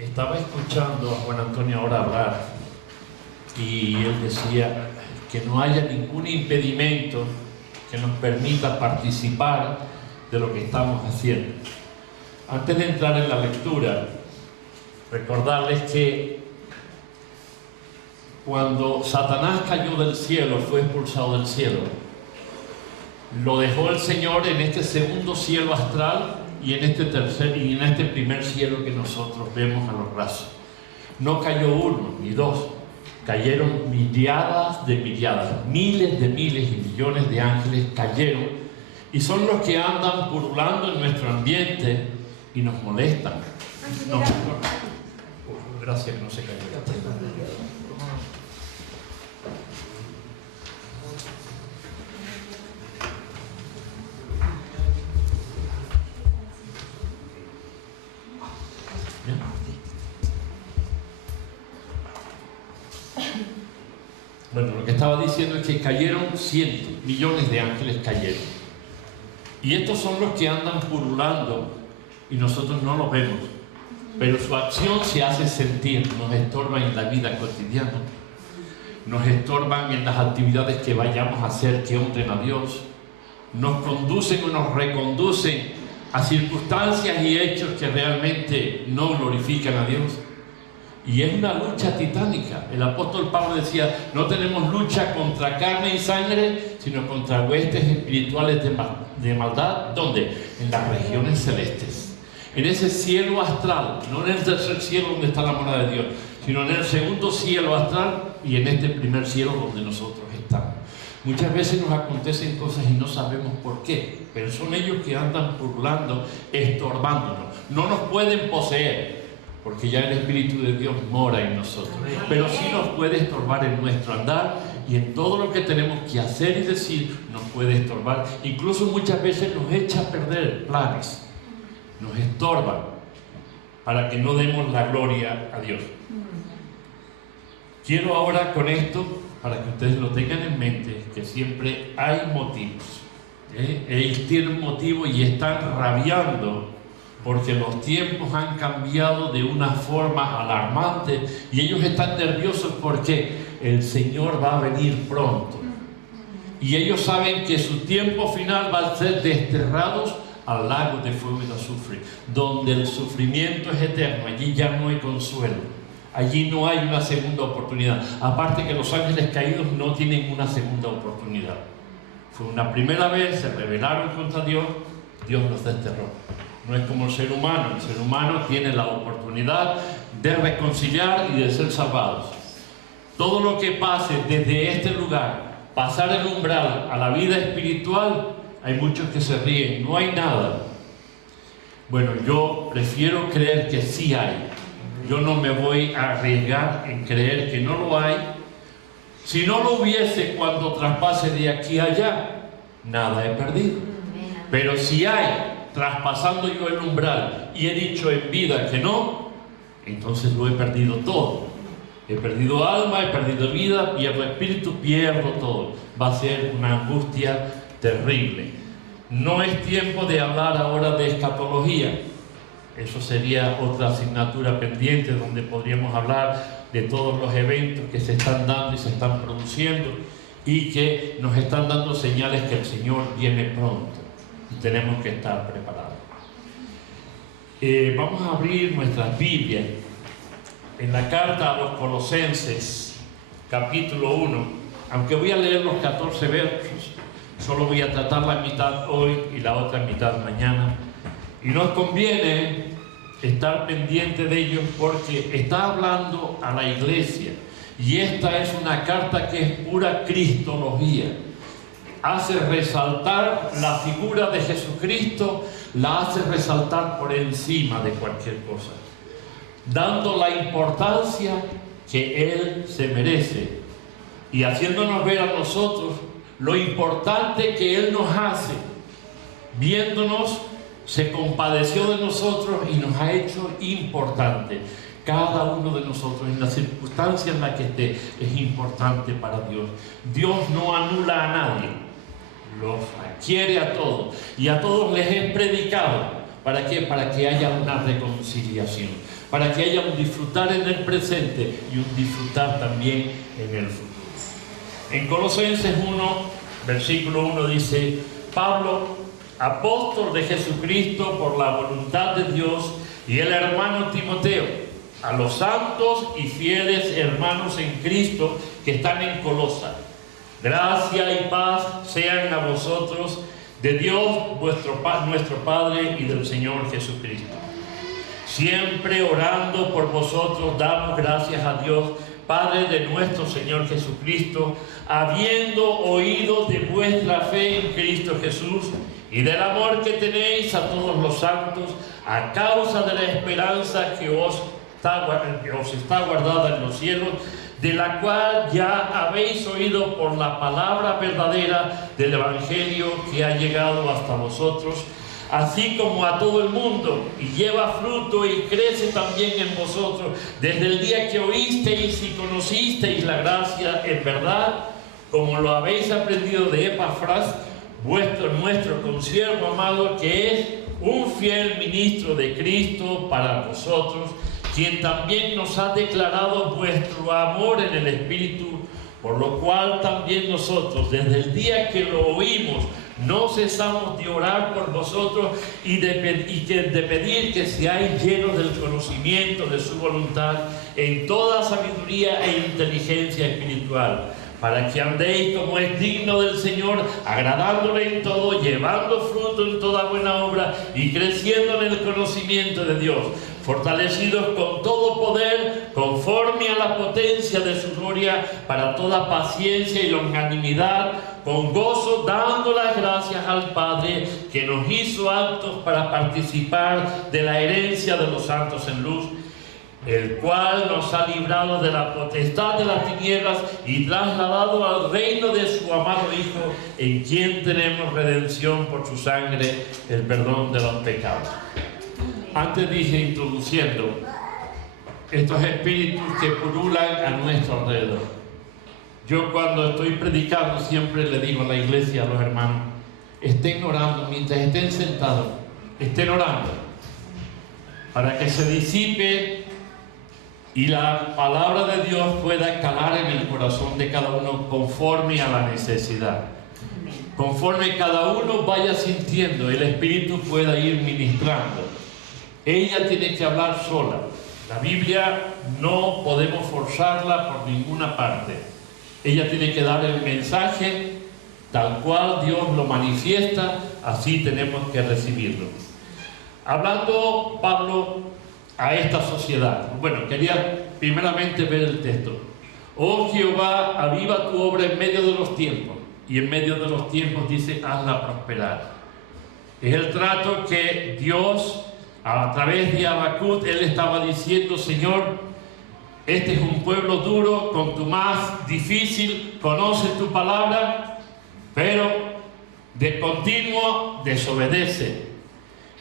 Estaba escuchando a Juan Antonio ahora hablar y él decía que no haya ningún impedimento que nos permita participar de lo que estamos haciendo. Antes de entrar en la lectura, recordarles que cuando Satanás cayó del cielo, fue expulsado del cielo, lo dejó el Señor en este segundo cielo astral y en este tercer y en este primer cielo que nosotros vemos a los brazos. No cayó uno ni dos, cayeron milladas de milladas, miles de miles y millones de ángeles cayeron, y son los que andan pululando en nuestro ambiente y nos molestan. Gracias que no se cayó. Bueno, lo que estaba diciendo es que cayeron cientos, millones de ángeles cayeron. Y estos son los que andan pululando y nosotros no los vemos. Pero su acción se hace sentir, nos estorban en la vida cotidiana, nos estorban en las actividades que vayamos a hacer que honren a Dios, nos conducen o nos reconducen a circunstancias y hechos que realmente no glorifican a Dios. Y es una lucha titánica. El apóstol Pablo decía: no tenemos lucha contra carne y sangre, sino contra huestes espirituales de maldad. ¿Dónde? En las regiones celestes, en ese cielo astral, no en el tercer cielo donde está la morada de Dios, sino en el segundo cielo astral y en este primer cielo donde nosotros estamos. Muchas veces nos acontecen cosas y no sabemos por qué, pero son ellos que andan pululando, estorbándonos. No nos pueden poseer, porque ya el Espíritu de Dios mora en nosotros, pero sí nos puede estorbar en nuestro andar y en todo lo que tenemos que hacer y decir. Nos puede estorbar, incluso muchas veces nos echa a perder planes, nos estorban para que no demos la gloria a Dios. Quiero ahora con esto, para que ustedes lo tengan en mente, que siempre hay motivos. Ellos tienen motivo y están rabiando porque los tiempos han cambiado de una forma alarmante y ellos están nerviosos porque el Señor va a venir pronto. Y ellos saben que su tiempo final va a ser desterrados al lago de fuego y de azufre, donde el sufrimiento es eterno. Allí ya no hay consuelo, allí no hay una segunda oportunidad. Aparte que los ángeles caídos no tienen una segunda oportunidad. Fue una primera vez, se rebelaron contra Dios, Dios los desterró. No es como el ser humano tiene la oportunidad de reconciliar y de ser salvados. Todo lo que pase desde este lugar, pasar el umbral a la vida espiritual, hay muchos que se ríen, no hay nada. Bueno, yo prefiero creer que sí hay. Yo no me voy a arriesgar en creer que no lo hay. Si no lo hubiese cuando traspase de aquí a allá, nada he perdido. Pero si hay, traspasando yo el umbral y he dicho en vida que no, entonces lo he perdido todo. He perdido alma, he perdido vida, pierdo espíritu, pierdo todo. Va a ser una angustia terrible. No es tiempo de hablar ahora de escatología. Eso sería otra asignatura pendiente donde podríamos hablar de todos los eventos que se están dando y se están produciendo y que nos están dando señales que el Señor viene pronto. Tenemos que estar preparados. Vamos a abrir nuestras Biblias en la carta a los Colosenses, capítulo 1. Aunque voy a leer los 14 versos, solo voy a tratar la mitad hoy y la otra mitad mañana. Y nos conviene estar pendiente de ellos porque está hablando a la iglesia. Y esta es una carta que es pura cristología. Hace resaltar la figura de Jesucristo, la hace resaltar por encima de cualquier cosa, dando la importancia que Él se merece y haciéndonos ver a nosotros lo importante que Él nos hace. Viéndonos, se compadeció de nosotros y nos ha hecho importante. Cada uno de nosotros, en la circunstancia en la que esté, es importante para Dios. Dios no anula a nadie, los adquiere a todos y a todos les he predicado. ¿Para qué? Para que haya una reconciliación. para que haya un disfrutar en el presente y un disfrutar también en el futuro. En Colosenses 1, versículo 1 dice: Pablo, apóstol de Jesucristo por la voluntad de Dios, y el hermano Timoteo, a los santos y fieles hermanos en Cristo que están en Colosa. Gracia y paz sean a vosotros de Dios nuestro Padre y del Señor Jesucristo. Siempre orando por vosotros damos gracias a Dios, Padre de nuestro Señor Jesucristo, habiendo oído de vuestra fe en Cristo Jesús y del amor que tenéis a todos los santos, a causa de la esperanza que os está guardada en los cielos, de la cual ya habéis oído por la palabra verdadera del Evangelio que ha llegado hasta vosotros, así como a todo el mundo, y lleva fruto y crece también en vosotros, desde el día que oísteis y conocisteis la gracia en verdad, como lo habéis aprendido de Epafras, nuestro consiervo amado, que es un fiel ministro de Cristo para vosotros, quien también nos ha declarado vuestro amor en el Espíritu, por lo cual también nosotros, desde el día que lo oímos, no cesamos de orar por vosotros y de pedir que seáis llenos del conocimiento de su voluntad en toda sabiduría e inteligencia espiritual, para que andéis como es digno del Señor, agradándole en todo, llevando fruto en toda buena obra y creciendo en el conocimiento de Dios, fortalecidos con todo poder, conforme a la potencia de su gloria, para toda paciencia y longanimidad, con gozo, dando las gracias al Padre, que nos hizo aptos para participar de la herencia de los santos en luz, el cual nos ha librado de la potestad de las tinieblas y trasladado al reino de su amado Hijo, en quien tenemos redención por su sangre, el perdón de los pecados. Antes dije, introduciendo estos espíritus que pululan a nuestro alrededor. Yo cuando estoy predicando siempre le digo a la iglesia, a los hermanos, estén orando, mientras estén sentados, estén orando, para que se disipe y la palabra de Dios pueda calar en el corazón de cada uno conforme a la necesidad. Conforme cada uno vaya sintiendo, el Espíritu pueda ir ministrando. Ella tiene que hablar sola. La Biblia no podemos forzarla por ninguna parte. Ella tiene que dar el mensaje tal cual Dios lo manifiesta, así tenemos que recibirlo. Hablando Pablo a esta sociedad, bueno, quería primeramente ver el texto. Oh Jehová, aviva tu obra en medio de los tiempos, y en medio de los tiempos dice, hazla prosperar. Es el trato que Dios, a través de Habacuc, él estaba diciendo, Señor, este es un pueblo duro, con tu más difícil, conoce tu palabra, pero de continuo desobedece.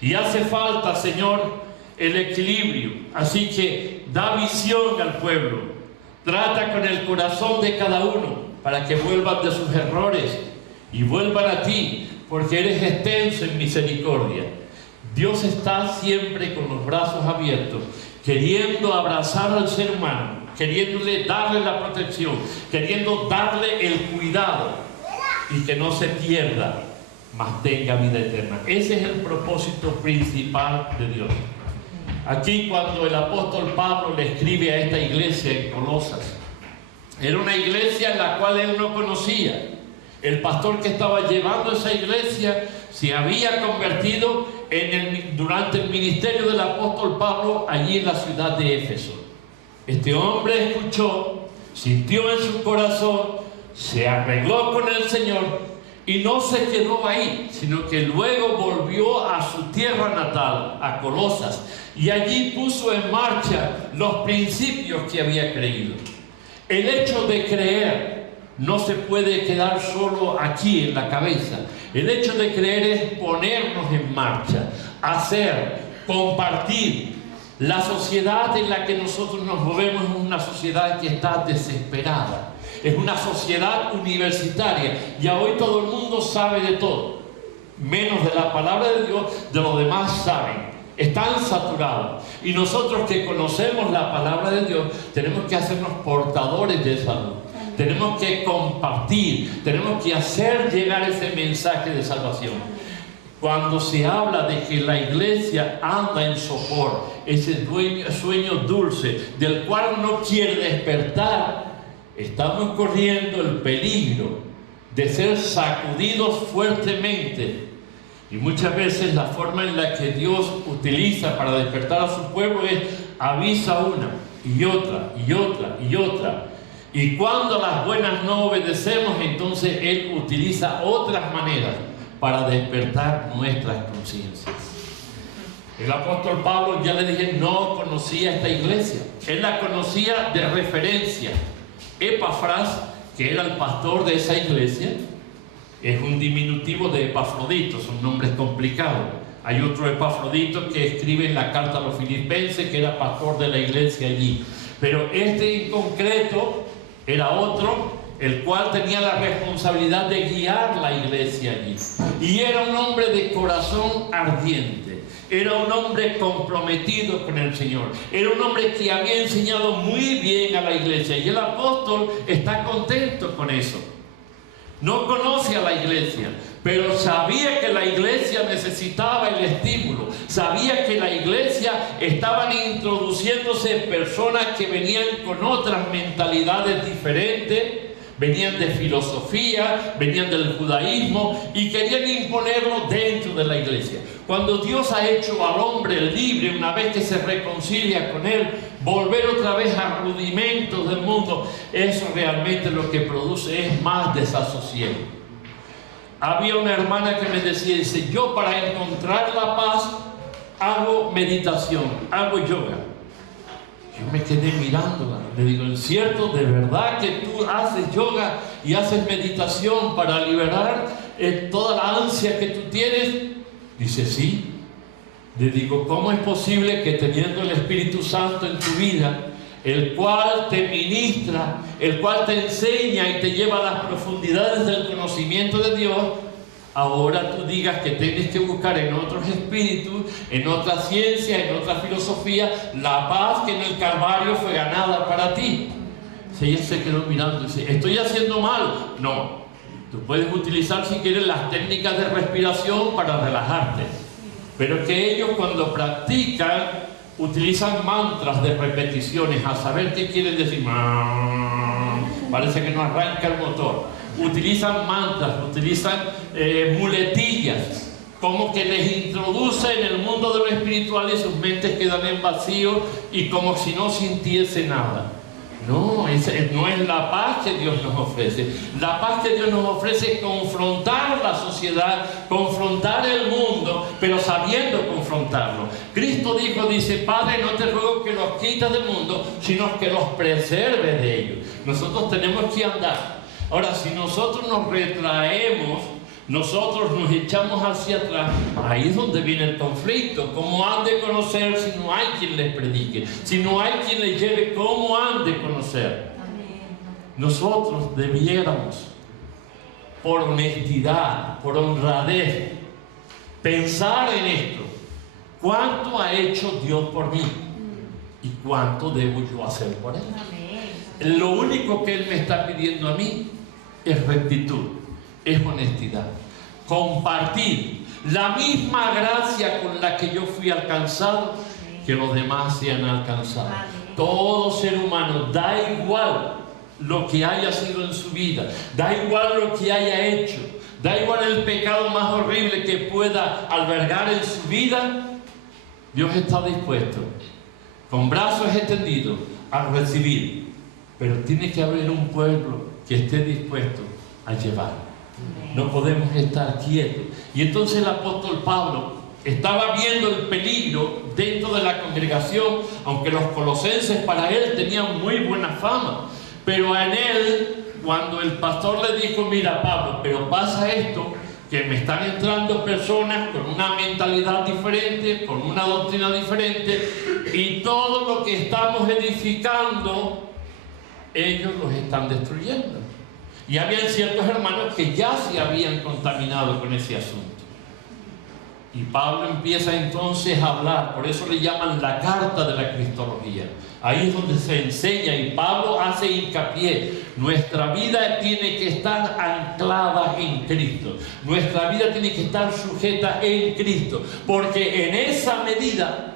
Y hace falta, Señor, el equilibrio. Así que da visión al pueblo, trata con el corazón de cada uno, para que vuelvan de sus errores y vuelvan a ti, porque eres extenso en misericordia. Dios está siempre con los brazos abiertos, queriendo abrazar al ser humano, queriéndole darle la protección, queriendo darle el cuidado y que no se pierda, mas tenga vida eterna. Ese es el propósito principal de Dios. Aquí cuando el apóstol Pablo le escribe a esta iglesia en Colosas, era una iglesia en la cual él no conocía. El pastor que estaba llevando esa iglesia se había convertido durante el ministerio del apóstol Pablo allí en la ciudad de Éfeso. Este hombre escuchó, sintió en su corazón, se arregló con el Señor y no se quedó ahí, sino que luego volvió a su tierra natal, a Colosas, y allí puso en marcha los principios que había creído. El hecho de creer no se puede quedar solo aquí en la cabeza. El hecho de creer es ponernos en marcha, hacer, compartir. La sociedad en la que nosotros nos movemos es una sociedad que está desesperada. Es una sociedad universitaria. Ya hoy todo el mundo sabe de todo, menos de la palabra de Dios, de lo demás saben. están saturados. Y nosotros que conocemos la palabra de Dios, tenemos que hacernos portadores de esa luz. Tenemos que compartir, tenemos que hacer llegar ese mensaje de salvación. Cuando se habla de que la iglesia anda en sopor, ese sueño dulce del cual no quiere despertar, estamos corriendo el peligro de ser sacudidos fuertemente. Y muchas veces la forma en la que Dios utiliza para despertar a su pueblo es avisa una y otra y otra y otra. Y cuando a las buenas no obedecemos, entonces Él utiliza otras maneras para despertar nuestras conciencias. El apóstol Pablo, ya le dije, no conocía esta iglesia. Él la conocía de referencia. Epafras, que era el pastor de esa iglesia, es un diminutivo de Epafrodito, son nombres complicados. Hay otro Epafrodito que escribe en la carta a los Filipenses, que era pastor de la iglesia allí. Pero este en concreto era otro, el cual tenía la responsabilidad de guiar la iglesia allí. Y era un hombre de corazón ardiente. Era un hombre comprometido con el Señor. Era un hombre que había enseñado muy bien a la iglesia. Y el apóstol está contento con eso. No conoce a la iglesia, pero sabía que la iglesia necesitaba el estímulo. Sabía que la iglesia estaban introduciéndose personas que venían con otras mentalidades diferentes. Venían de filosofía, venían del judaísmo y querían imponerlo dentro de la iglesia. Cuando Dios ha hecho al hombre libre, una vez que se reconcilia con Él, volver otra vez a rudimentos del mundo, eso realmente lo que produce es más desasosiego. Había una hermana que me decía, dice, yo para encontrar la paz hago meditación, hago yoga. Yo me quedé mirándola, le digo, ¿es cierto, de verdad que tú haces yoga y haces meditación para liberar toda la ansia que tú tienes? Dice, sí. Le digo, ¿cómo es posible que teniendo el Espíritu Santo en tu vida, el cual te ministra, el cual te enseña y te lleva a las profundidades del conocimiento de Dios, ahora tú digas que tienes que buscar en otros espíritus, en otra ciencia, en otra filosofía, la paz que en el Calvario fue ganada para ti? Si ella se quedó mirando y dice, ¿estoy haciendo mal? No, tú puedes utilizar si quieres las técnicas de respiración para relajarte, pero que ellos cuando practican utilizan mantras de repeticiones a saber qué quieren decir. Parece que no arranca el motor. Utilizan mantras, utilizan muletillas, como que les introduce en el mundo de lo espiritual y sus mentes quedan en vacío y como si no sintiese nada. No, no es la paz que Dios nos ofrece. La paz que Dios nos ofrece es confrontar la sociedad, confrontar el mundo, pero sabiendo confrontarlo. Cristo dice, Padre, no te ruego que los quites del mundo, sino que los preserves de ellos. Nosotros tenemos que andar. Ahora, si nosotros nos retraemos, nosotros nos echamos hacia atrás, ahí es donde viene el conflicto. ¿Cómo han de conocer si no hay quien les predique? Si no hay quien les lleve, ¿cómo han de conocer? Nosotros debiéramos, por honestidad, por honradez, pensar en esto. ¿Cuánto ha hecho Dios por mí? ¿Y cuánto debo yo hacer por Él? Lo único que Él me está pidiendo a mí es rectitud, es honestidad, compartir la misma gracia con la que yo fui alcanzado, que los demás sean alcanzados. Todo ser humano, da igual lo que haya sido en su vida, da igual lo que haya hecho, da igual el pecado más horrible que pueda albergar en su vida, Dios está dispuesto, con brazos extendidos, a recibir. Pero tiene que haber un pueblo que esté dispuesto a llevar. No podemos estar quietos. Y entonces el apóstol Pablo estaba viendo el peligro dentro de la congregación, aunque los colosenses para él tenían muy buena fama. Pero en él, cuando el pastor le dijo, mira Pablo, pero pasa esto, que me están entrando personas con una mentalidad diferente, con una doctrina diferente, y todo lo que estamos edificando, ellos los están destruyendo. Y habían ciertos hermanos que ya se habían contaminado con ese asunto. Y Pablo empieza entonces a hablar, por eso le llaman la carta de la Cristología. Ahí es donde se enseña y Pablo hace hincapié. Nuestra vida tiene que estar anclada en Cristo. Nuestra vida tiene que estar sujeta en Cristo. Porque en esa medida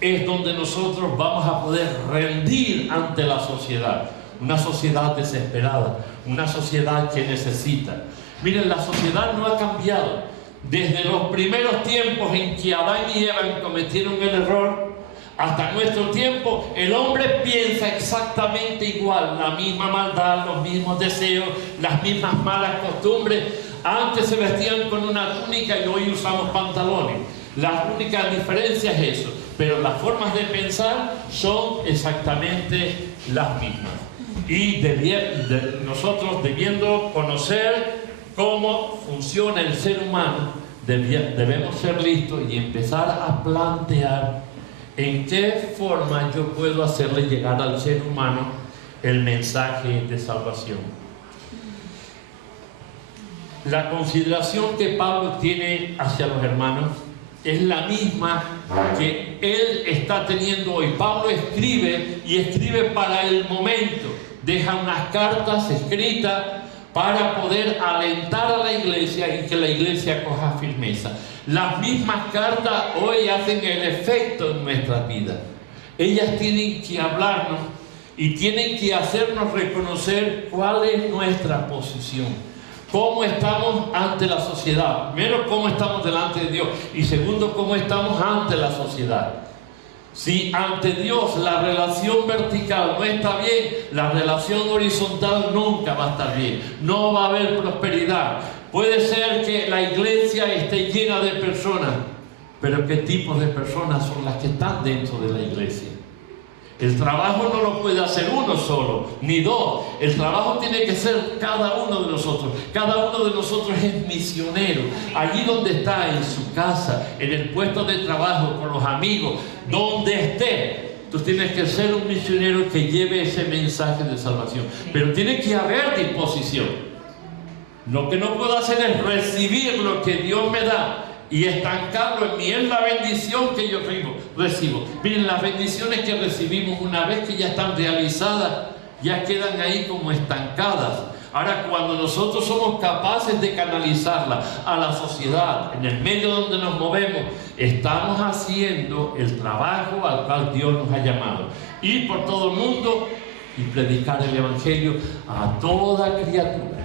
es donde nosotros vamos a poder rendir ante la sociedad. Una sociedad desesperada, una sociedad que necesita. Miren, la sociedad no ha cambiado. Desde los primeros tiempos en que Adán y Eva cometieron el error, hasta nuestro tiempo, el hombre piensa exactamente igual, la misma maldad, los mismos deseos, las mismas malas costumbres. Antes se vestían con una túnica y hoy usamos pantalones. La única diferencia es eso, pero las formas de pensar son exactamente las mismas. Y nosotros debiendo conocer cómo funciona el ser humano, debemos ser listos y empezar a plantear en qué forma yo puedo hacerle llegar al ser humano el mensaje de salvación. La consideración que Pablo tiene hacia los hermanos es la misma que él está teniendo hoy. Pablo escribe y escribe para el momento, deja unas cartas escritas para poder alentar a la iglesia y que la iglesia coja firmeza. Las mismas cartas hoy hacen el efecto en nuestras vidas. Ellas tienen que hablarnos y tienen que hacernos reconocer cuál es nuestra posición. Cómo estamos ante la sociedad. Primero, cómo estamos delante de Dios. Y segundo, cómo estamos ante la sociedad. Si ante Dios la relación vertical no está bien, la relación horizontal nunca va a estar bien. No va a haber prosperidad. Puede ser que la iglesia esté llena de personas, pero ¿qué tipos de personas son las que están dentro de la iglesia? El trabajo no lo puede hacer uno solo, ni dos. El trabajo tiene que ser cada uno de nosotros. Cada uno de nosotros es misionero. Allí donde está, en su casa, en el puesto de trabajo, con los amigos, donde esté, tú tienes que ser un misionero que lleve ese mensaje de salvación. Pero tiene que haber disposición. Lo que no puedo hacer es recibir lo que Dios me da y estancarlo en mí. Es la bendición que yo recibo. Miren, las bendiciones que recibimos una vez que ya están realizadas, ya quedan ahí como estancadas. Ahora, cuando nosotros somos capaces de canalizarla a la sociedad, en el medio donde nos movemos, estamos haciendo el trabajo al cual Dios nos ha llamado. Ir por todo el mundo y predicar el Evangelio a toda criatura.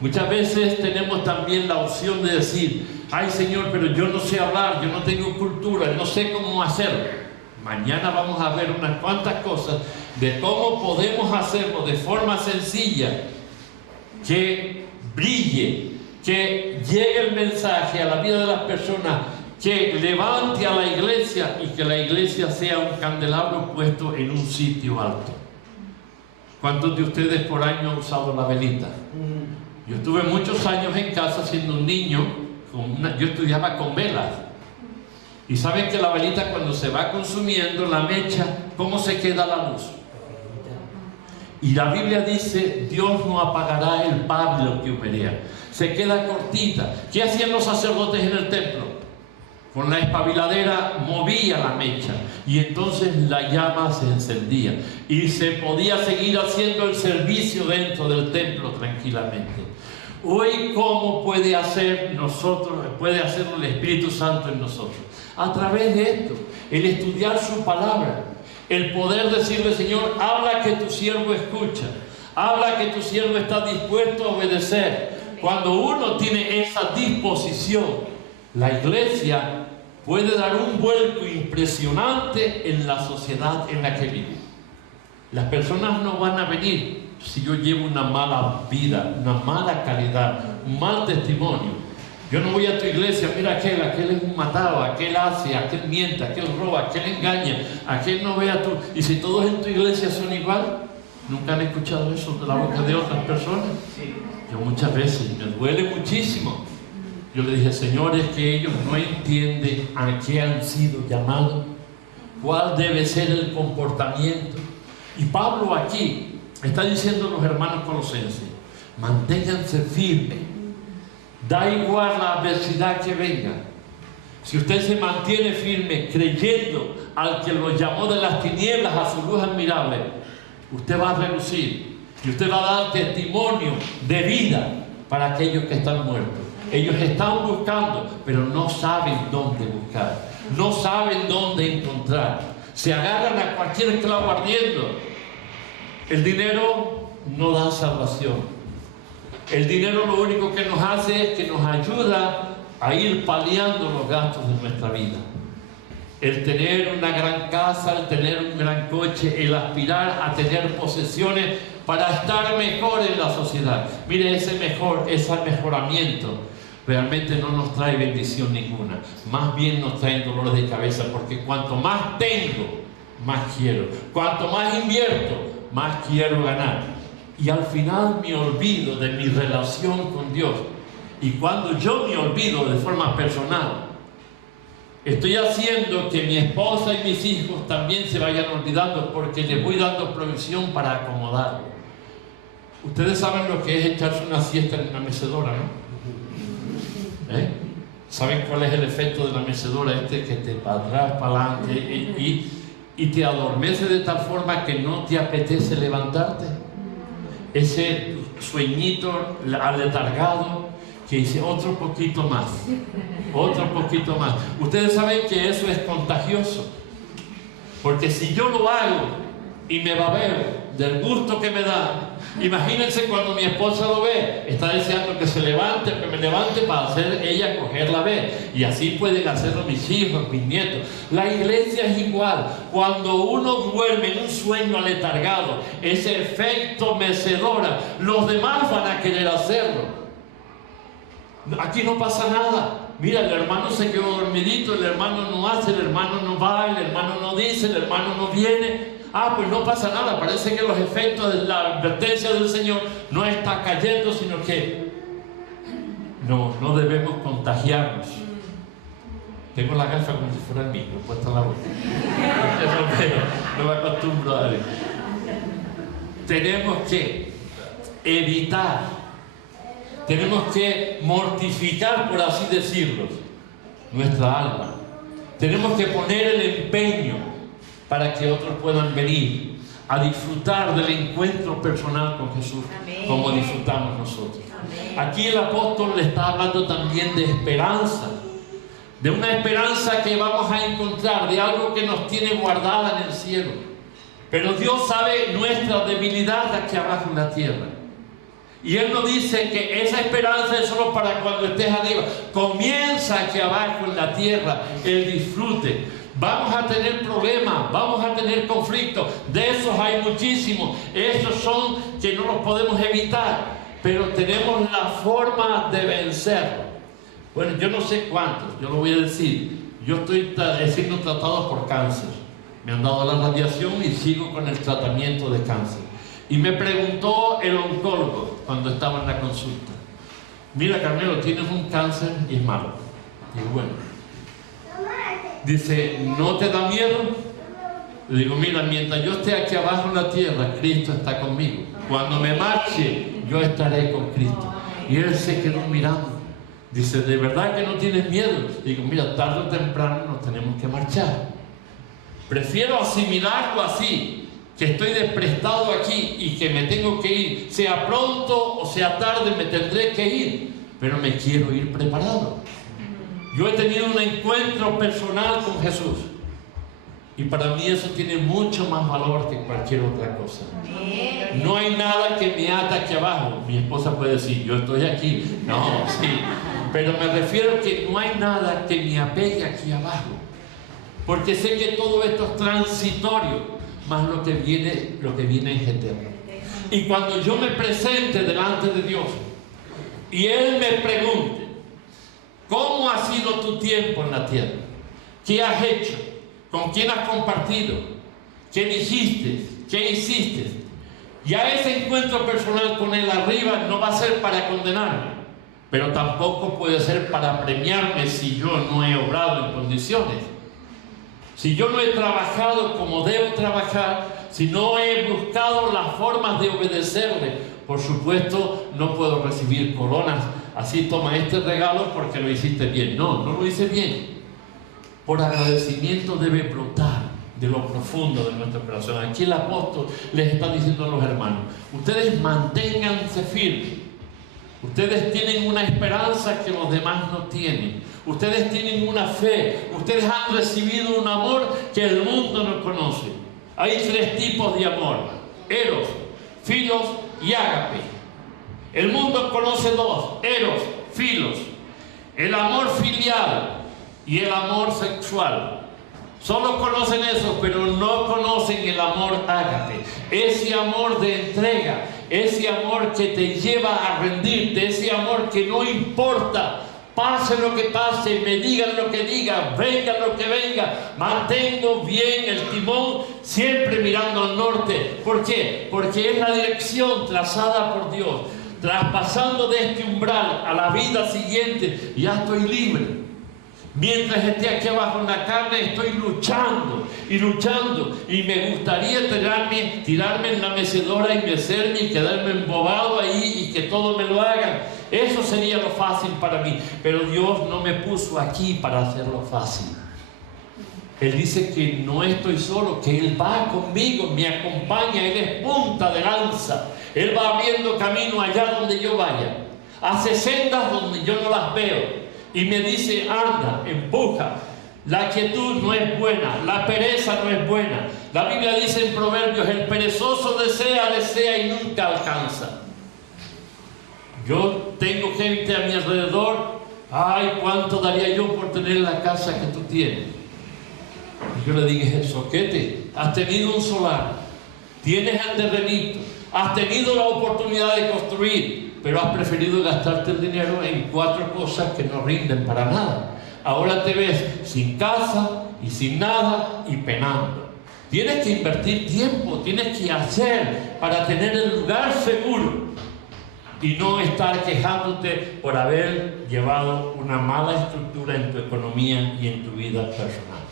Muchas veces tenemos también la opción de decir: ay Señor, pero yo no sé hablar, yo no tengo cultura, no sé cómo hacerlo. Mañana vamos a ver unas cuantas cosas de cómo podemos hacerlo de forma sencilla, que brille, que llegue el mensaje a la vida de las personas, que levante a la iglesia y que la iglesia sea un candelabro puesto en un sitio alto. ¿Cuántos de ustedes por año han usado la velita? Yo estuve muchos años en casa siendo un niño, yo estudiaba con velas. Y saben que la velita, cuando se va consumiendo la mecha, ¿cómo se queda la luz? Y la Biblia dice: Dios no apagará el pabilo que humerea. Se queda cortita. ¿Qué hacían los sacerdotes en el templo? Con la espabiladera movía la mecha y entonces la llama se encendía y se podía seguir haciendo el servicio dentro del templo tranquilamente. Hoy, ¿cómo puede hacer puede hacerlo el Espíritu Santo en nosotros? A través de esto, el estudiar su palabra, el poder decirle: Señor, habla que tu siervo escucha, habla que tu siervo está dispuesto a obedecer. Cuando uno tiene esa disposición, la iglesia puede dar un vuelco impresionante en la sociedad en la que vive. Las personas no van a venir si yo llevo una mala vida, una mala calidad, un mal testimonio. Yo no voy a tu iglesia: mira aquel es un matado, aquel hace, aquel miente, aquel roba, aquel engaña, aquel no ve a tu... Y si todos en tu iglesia son igual, ¿nunca han escuchado eso de la boca de otras personas? Yo muchas veces, me duele muchísimo. Yo le dije: Señor, es que ellos no entienden a qué han sido llamados, cuál debe ser el comportamiento. Y Pablo aquí está diciendo a los hermanos colosenses: manténganse firmes, da igual la adversidad que venga, si usted se mantiene firme creyendo al que lo llamó de las tinieblas a su luz admirable, usted va a relucir y usted va a dar testimonio de vida para aquellos que están muertos. Ellos están buscando, pero no saben dónde buscar, no saben dónde encontrar. Se agarran a cualquier clavo ardiendo. El dinero no da salvación. El dinero lo único que nos hace es que nos ayuda a ir paliando los gastos de nuestra vida. El tener una gran casa, el tener un gran coche, el aspirar a tener posesiones para estar mejor en la sociedad. Mire, ese mejoramiento realmente no nos trae bendición ninguna. Más bien nos trae dolores de cabeza, porque cuanto más tengo, más quiero. Cuanto más invierto, más quiero ganar. Y al final me olvido de mi relación con Dios. Y cuando yo me olvido de forma personal, estoy haciendo que mi esposa y mis hijos también se vayan olvidando, porque les voy dando provisión para acomodarlo. Ustedes saben lo que es echarse una siesta en una mecedora, ¿no? ¿Saben cuál es el efecto de la mecedora? Que te va atrás, para adelante y te adormece de tal forma que no te apetece levantarte. Ese sueñito aletargado que dice otro poquito más, otro poquito más. Ustedes saben que eso es contagioso, porque si yo lo hago y me va a ver del gusto que me da, imagínense cuando mi esposa lo ve, está deseando que se levante, que me levante para hacer ella coger la vez, y así pueden hacerlo mis hijos, mis nietos. La iglesia es igual. Cuando uno duerme en un sueño aletargado, ese efecto mecedora, los demás van a querer hacerlo. Aquí no pasa nada. Mira, el hermano se quedó dormidito, el hermano no hace, el hermano no va, el hermano no dice, el hermano no viene. Pues no pasa nada. Parece que los efectos de la advertencia del Señor no está cayendo, sino que no debemos contagiarnos. Tengo la gafa como si fuera el micro puesta en la boca. No me acostumbro a él. Tenemos que evitar, tenemos que mortificar, por así decirlo, nuestra alma. Tenemos que poner el empeño para que otros puedan venir a disfrutar del encuentro personal con Jesús. Amén. Como disfrutamos nosotros. Amén. Aquí el apóstol le está hablando también de esperanza, de una esperanza que vamos a encontrar, de algo que nos tiene guardada en el cielo. Pero Dios sabe nuestra debilidad aquí abajo en la tierra. Y Él nos dice que esa esperanza es solo para cuando estés arriba. Comienza aquí abajo en la tierra el disfrute. Vamos a tener problemas, vamos a tener conflictos. De esos hay muchísimos. Esos son que no los podemos evitar, pero tenemos la forma de vencerlos. Bueno, yo no sé cuántos, yo lo voy a decir. Yo estoy siendo tratado por cáncer. Me han dado la radiación y sigo con el tratamiento de cáncer. Y me preguntó el oncólogo cuando estaba en la consulta: mira, Carmelo, tienes un cáncer y es malo. Digo, bueno. Dice, ¿no te da miedo? Le digo, mira, mientras yo esté aquí abajo en la tierra, Cristo está conmigo. Cuando me marche, yo estaré con Cristo. Y él se quedó mirando. Dice, ¿de verdad que no tienes miedo? Digo, mira, tarde o temprano nos tenemos que marchar. Prefiero asimilarlo así, que estoy desprestado aquí y que me tengo que ir. Sea pronto o sea tarde, me tendré que ir. Pero me quiero ir preparado. Yo he tenido un encuentro personal con Jesús. Y para mí eso tiene mucho más valor que cualquier otra cosa. No hay nada que me ata aquí abajo. Mi esposa puede decir, yo estoy aquí. No, sí. Pero me refiero que no hay nada que me apegue aquí abajo. Porque sé que todo esto es transitorio. Más lo que viene es eterno. Y cuando yo me presente delante de Dios y Él me pregunte, ¿cómo ha sido tu tiempo en la tierra? ¿Qué has hecho? ¿Con quién has compartido? ¿Qué dijiste? ¿Qué hiciste? Ya ese encuentro personal con Él arriba no va a ser para condenarme, pero tampoco puede ser para premiarme si yo no he obrado en condiciones. Si yo no he trabajado como debo trabajar, si no he buscado las formas de obedecerle, por supuesto no puedo recibir coronas. Así, toma este regalo porque lo hiciste bien. No lo hice bien. por agradecimiento debe brotar de lo profundo de nuestro corazón. Aquí el apóstol les está diciendo a los hermanos: ustedes manténganse firmes. Ustedes tienen una esperanza que los demás no tienen. Ustedes tienen una fe. Ustedes han recibido un amor que el mundo no conoce. Hay 3 tipos de amor: eros, filos y ágape. El mundo conoce 2: eros, filos. El amor filial y el amor sexual. Solo conocen eso, pero no conocen el amor ágape. Ese amor de entrega, ese amor que te lleva a rendirte, ese amor que no importa, pase lo que pase, me digan lo que digan, venga lo que venga, mantengo bien el timón, siempre mirando al norte. ¿Por qué? Porque es la dirección trazada por Dios. Traspasando de este umbral a la vida siguiente, ya estoy libre. Mientras esté aquí abajo en la carne, estoy luchando y luchando. Y me gustaría tirarme en la mecedora y mecerme y quedarme embobado ahí y que todo me lo hagan. Eso sería lo fácil para mí. Pero Dios no me puso aquí para hacerlo fácil. Él dice que no estoy solo, que Él va conmigo, me acompaña. Él es punta de lanza. Él va abriendo camino allá donde yo vaya. Hace sendas donde yo no las veo. Y me dice: anda, empuja. La quietud no es buena, la pereza no es buena. La Biblia dice en Proverbios: el perezoso desea y nunca alcanza. Yo tengo gente a mi alrededor: ay, ¿cuánto daría yo por tener la casa que tú tienes? Y yo le dije: soquete, has tenido un solar, tienes el terrenito, has tenido la oportunidad de construir, pero has preferido gastarte el dinero en 4 cosas que no rinden para nada. Ahora te ves sin casa y sin nada y penando. Tienes que invertir tiempo, tienes que hacer para tener el lugar seguro y no estar quejándote por haber llevado una mala estructura en tu economía y en tu vida personal.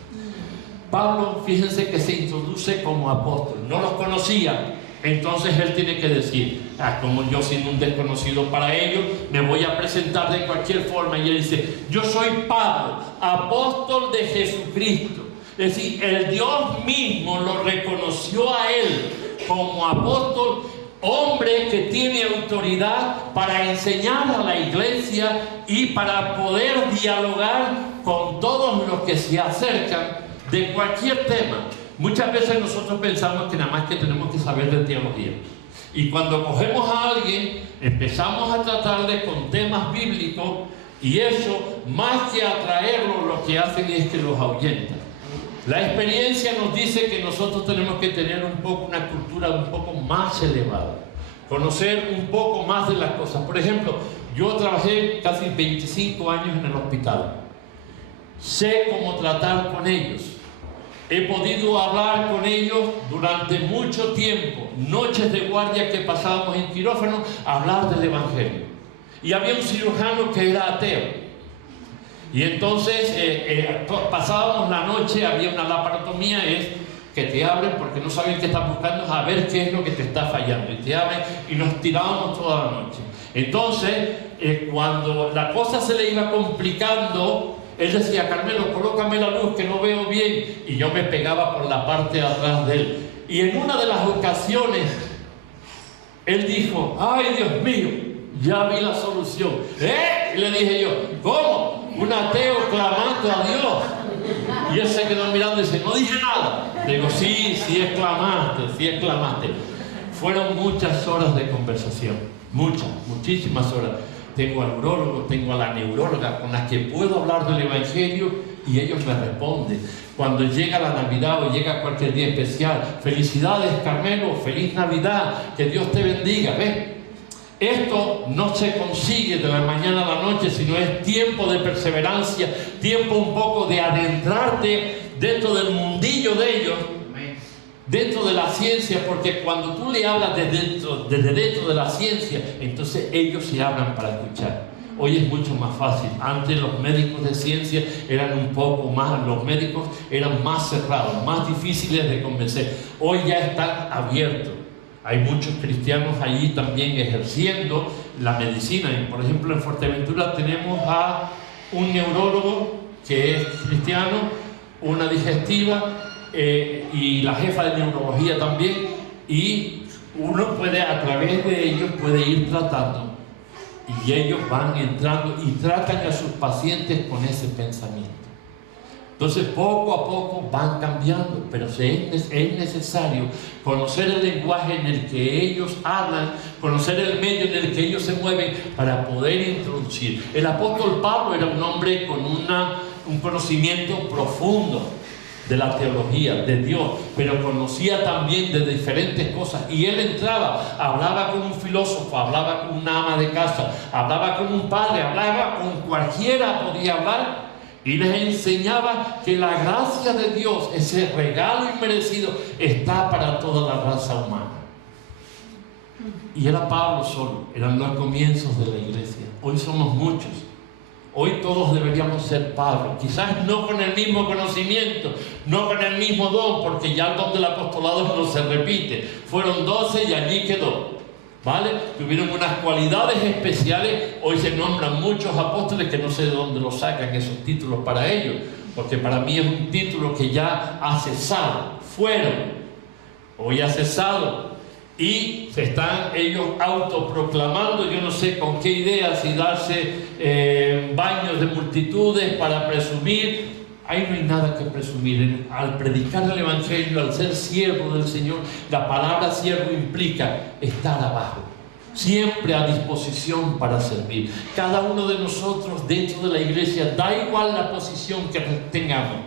Pablo, fíjense que se introduce como apóstol, no los conocía. Entonces él tiene que decir: como yo siendo un desconocido para ellos, me voy a presentar de cualquier forma. Y él dice: yo soy Pablo, apóstol de Jesucristo. Es decir, el Dios mismo lo reconoció a él como apóstol, hombre que tiene autoridad para enseñar a la iglesia y para poder dialogar con todos los que se acercan de cualquier tema. Muchas veces nosotros pensamos que nada más que tenemos que saber de teología. Y cuando cogemos a alguien, empezamos a tratarle con temas bíblicos y eso, más que atraerlos, lo que hacen es que los ahuyentan. La experiencia nos dice que nosotros tenemos que tener una cultura un poco más elevada, conocer un poco más de las cosas. Por ejemplo, yo trabajé casi 25 años en el hospital. Sé cómo tratar con ellos. He podido hablar con ellos durante mucho tiempo, noches de guardia que pasábamos en quirófano, a hablar del Evangelio. Y había un cirujano que era ateo. Y entonces pasábamos la noche, había una laparotomía, es que te abren porque no saben qué están buscando, a ver qué es lo que te está fallando. Y te abren y nos tirábamos toda la noche. Entonces, cuando la cosa se le iba complicando, él decía: Carmelo, colócame la luz que no veo bien. Y yo me pegaba por la parte de atrás de él. Y en una de las ocasiones, él dijo: ay, Dios mío, ya vi la solución. Y le dije yo: ¿cómo? Un ateo clamando a Dios. Y él se quedó mirando y dice: no dije nada. Le digo: sí exclamaste. Fueron muchas horas de conversación. Muchísimas horas. Tengo al urólogo, tengo a la neuróloga con las que puedo hablar del Evangelio y ellos me responden. Cuando llega la Navidad o llega cualquier día especial: felicidades, Carmelo, feliz Navidad, que Dios te bendiga. ¿Ves? Esto no se consigue de la mañana a la noche, sino es tiempo de perseverancia, tiempo un poco de adentrarte dentro del mundillo de ellos, dentro de la ciencia, porque cuando tú le hablas desde dentro de la ciencia, entonces ellos se abran para escuchar. Hoy es mucho más fácil. Antes los médicos de ciencia eran un poco más, los médicos eran más cerrados, más difíciles de convencer. Hoy ya están abiertos. Hay muchos cristianos allí también ejerciendo la medicina. Y por ejemplo, en Fuerteventura tenemos a un neurólogo que es cristiano, una digestiva y la jefa de neurología también, y uno puede, a través de ellos, puede ir tratando, y ellos van entrando y tratan a sus pacientes con ese pensamiento. Entonces poco a poco van cambiando, pero es necesario conocer el lenguaje en el que ellos hablan, conocer el medio en el que ellos se mueven para poder introducir. El apóstol Pablo era un hombre con un conocimiento profundo de la teología, de Dios, pero conocía también de diferentes cosas, y él entraba, hablaba con un filósofo, hablaba con una ama de casa, hablaba con un padre, hablaba con cualquiera, podía hablar, y les enseñaba que la gracia de Dios, ese regalo inmerecido, está para toda la raza humana. Y era Pablo solo, eran los comienzos de la iglesia. Hoy somos muchos. Hoy todos deberíamos ser Pablo, quizás no con el mismo conocimiento, no con el mismo don, porque ya el don del apostolado no se repite. Fueron 12 y allí quedó, ¿vale? Tuvieron unas cualidades especiales. Hoy se nombran muchos apóstoles que no sé de dónde los sacan esos títulos para ellos, porque para mí es un título que ya ha cesado. Fueron, hoy ha cesado. Y se están ellos autoproclamando, yo no sé con qué ideas, y darse baños de multitudes para presumir. Ahí no hay nada que presumir. Al predicar el Evangelio, al ser siervo del Señor, la palabra siervo implica estar abajo, siempre a disposición para servir. Cada uno de nosotros dentro de la iglesia, da igual la posición que tengamos,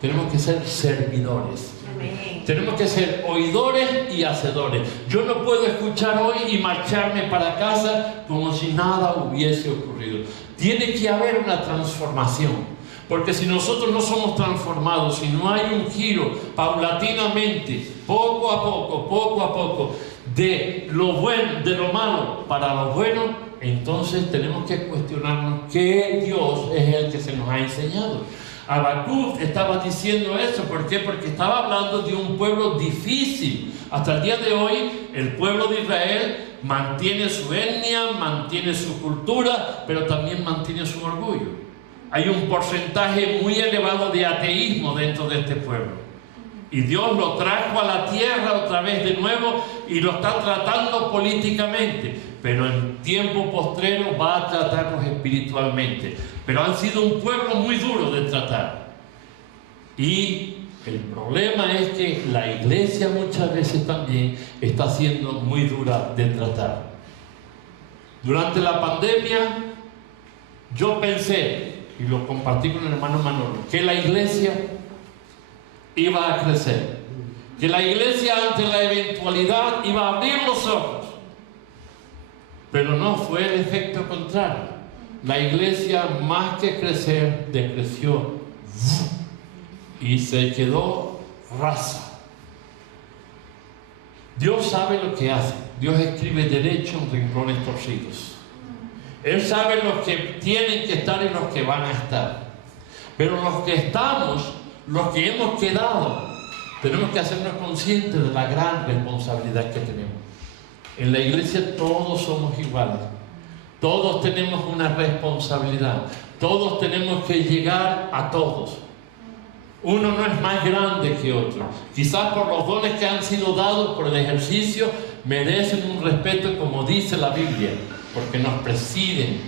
tenemos que ser servidores. Amén. Tenemos que ser oidores y hacedores. Yo no puedo escuchar hoy y marcharme para casa como si nada hubiese ocurrido. Tiene que haber una transformación, porque si nosotros no somos transformados, si no hay un giro paulatinamente, poco a poco, de lo bueno, de lo malo para lo bueno, entonces tenemos que cuestionarnos qué Dios es el que se nos ha enseñado. Habacuc estaba diciendo eso. ¿Por qué? Porque estaba hablando de un pueblo difícil. Hasta el día de hoy, el pueblo de Israel mantiene su etnia, mantiene su cultura, pero también mantiene su orgullo. Hay un porcentaje muy elevado de ateísmo dentro de este pueblo. Y Dios lo trajo a la tierra otra vez de nuevo y lo está tratando políticamente, pero en tiempo postrero va a tratarlos espiritualmente. Pero han sido un pueblo muy duro de tratar. Y el problema es que la iglesia muchas veces también está siendo muy dura de tratar. Durante la pandemia, yo pensé, y lo compartí con el hermano Manolo, que la iglesia iba a crecer, que la iglesia ante la eventualidad iba a abrir los ojos, pero no, fue el efecto contrario. La iglesia, más que crecer, decreció y se quedó rasa. Dios sabe lo que hace. Dios escribe derecho en renglones torcidos. Él sabe los que tienen que estar y los que van a estar. Pero los que estamos, los que hemos quedado, tenemos que hacernos conscientes de la gran responsabilidad que tenemos. En la iglesia todos somos iguales. Todos tenemos una responsabilidad. Todos tenemos que llegar a todos. Uno no es más grande que otro. Quizás por los dones que han sido dados, por el ejercicio, merecen un respeto como dice la Biblia, porque nos presiden.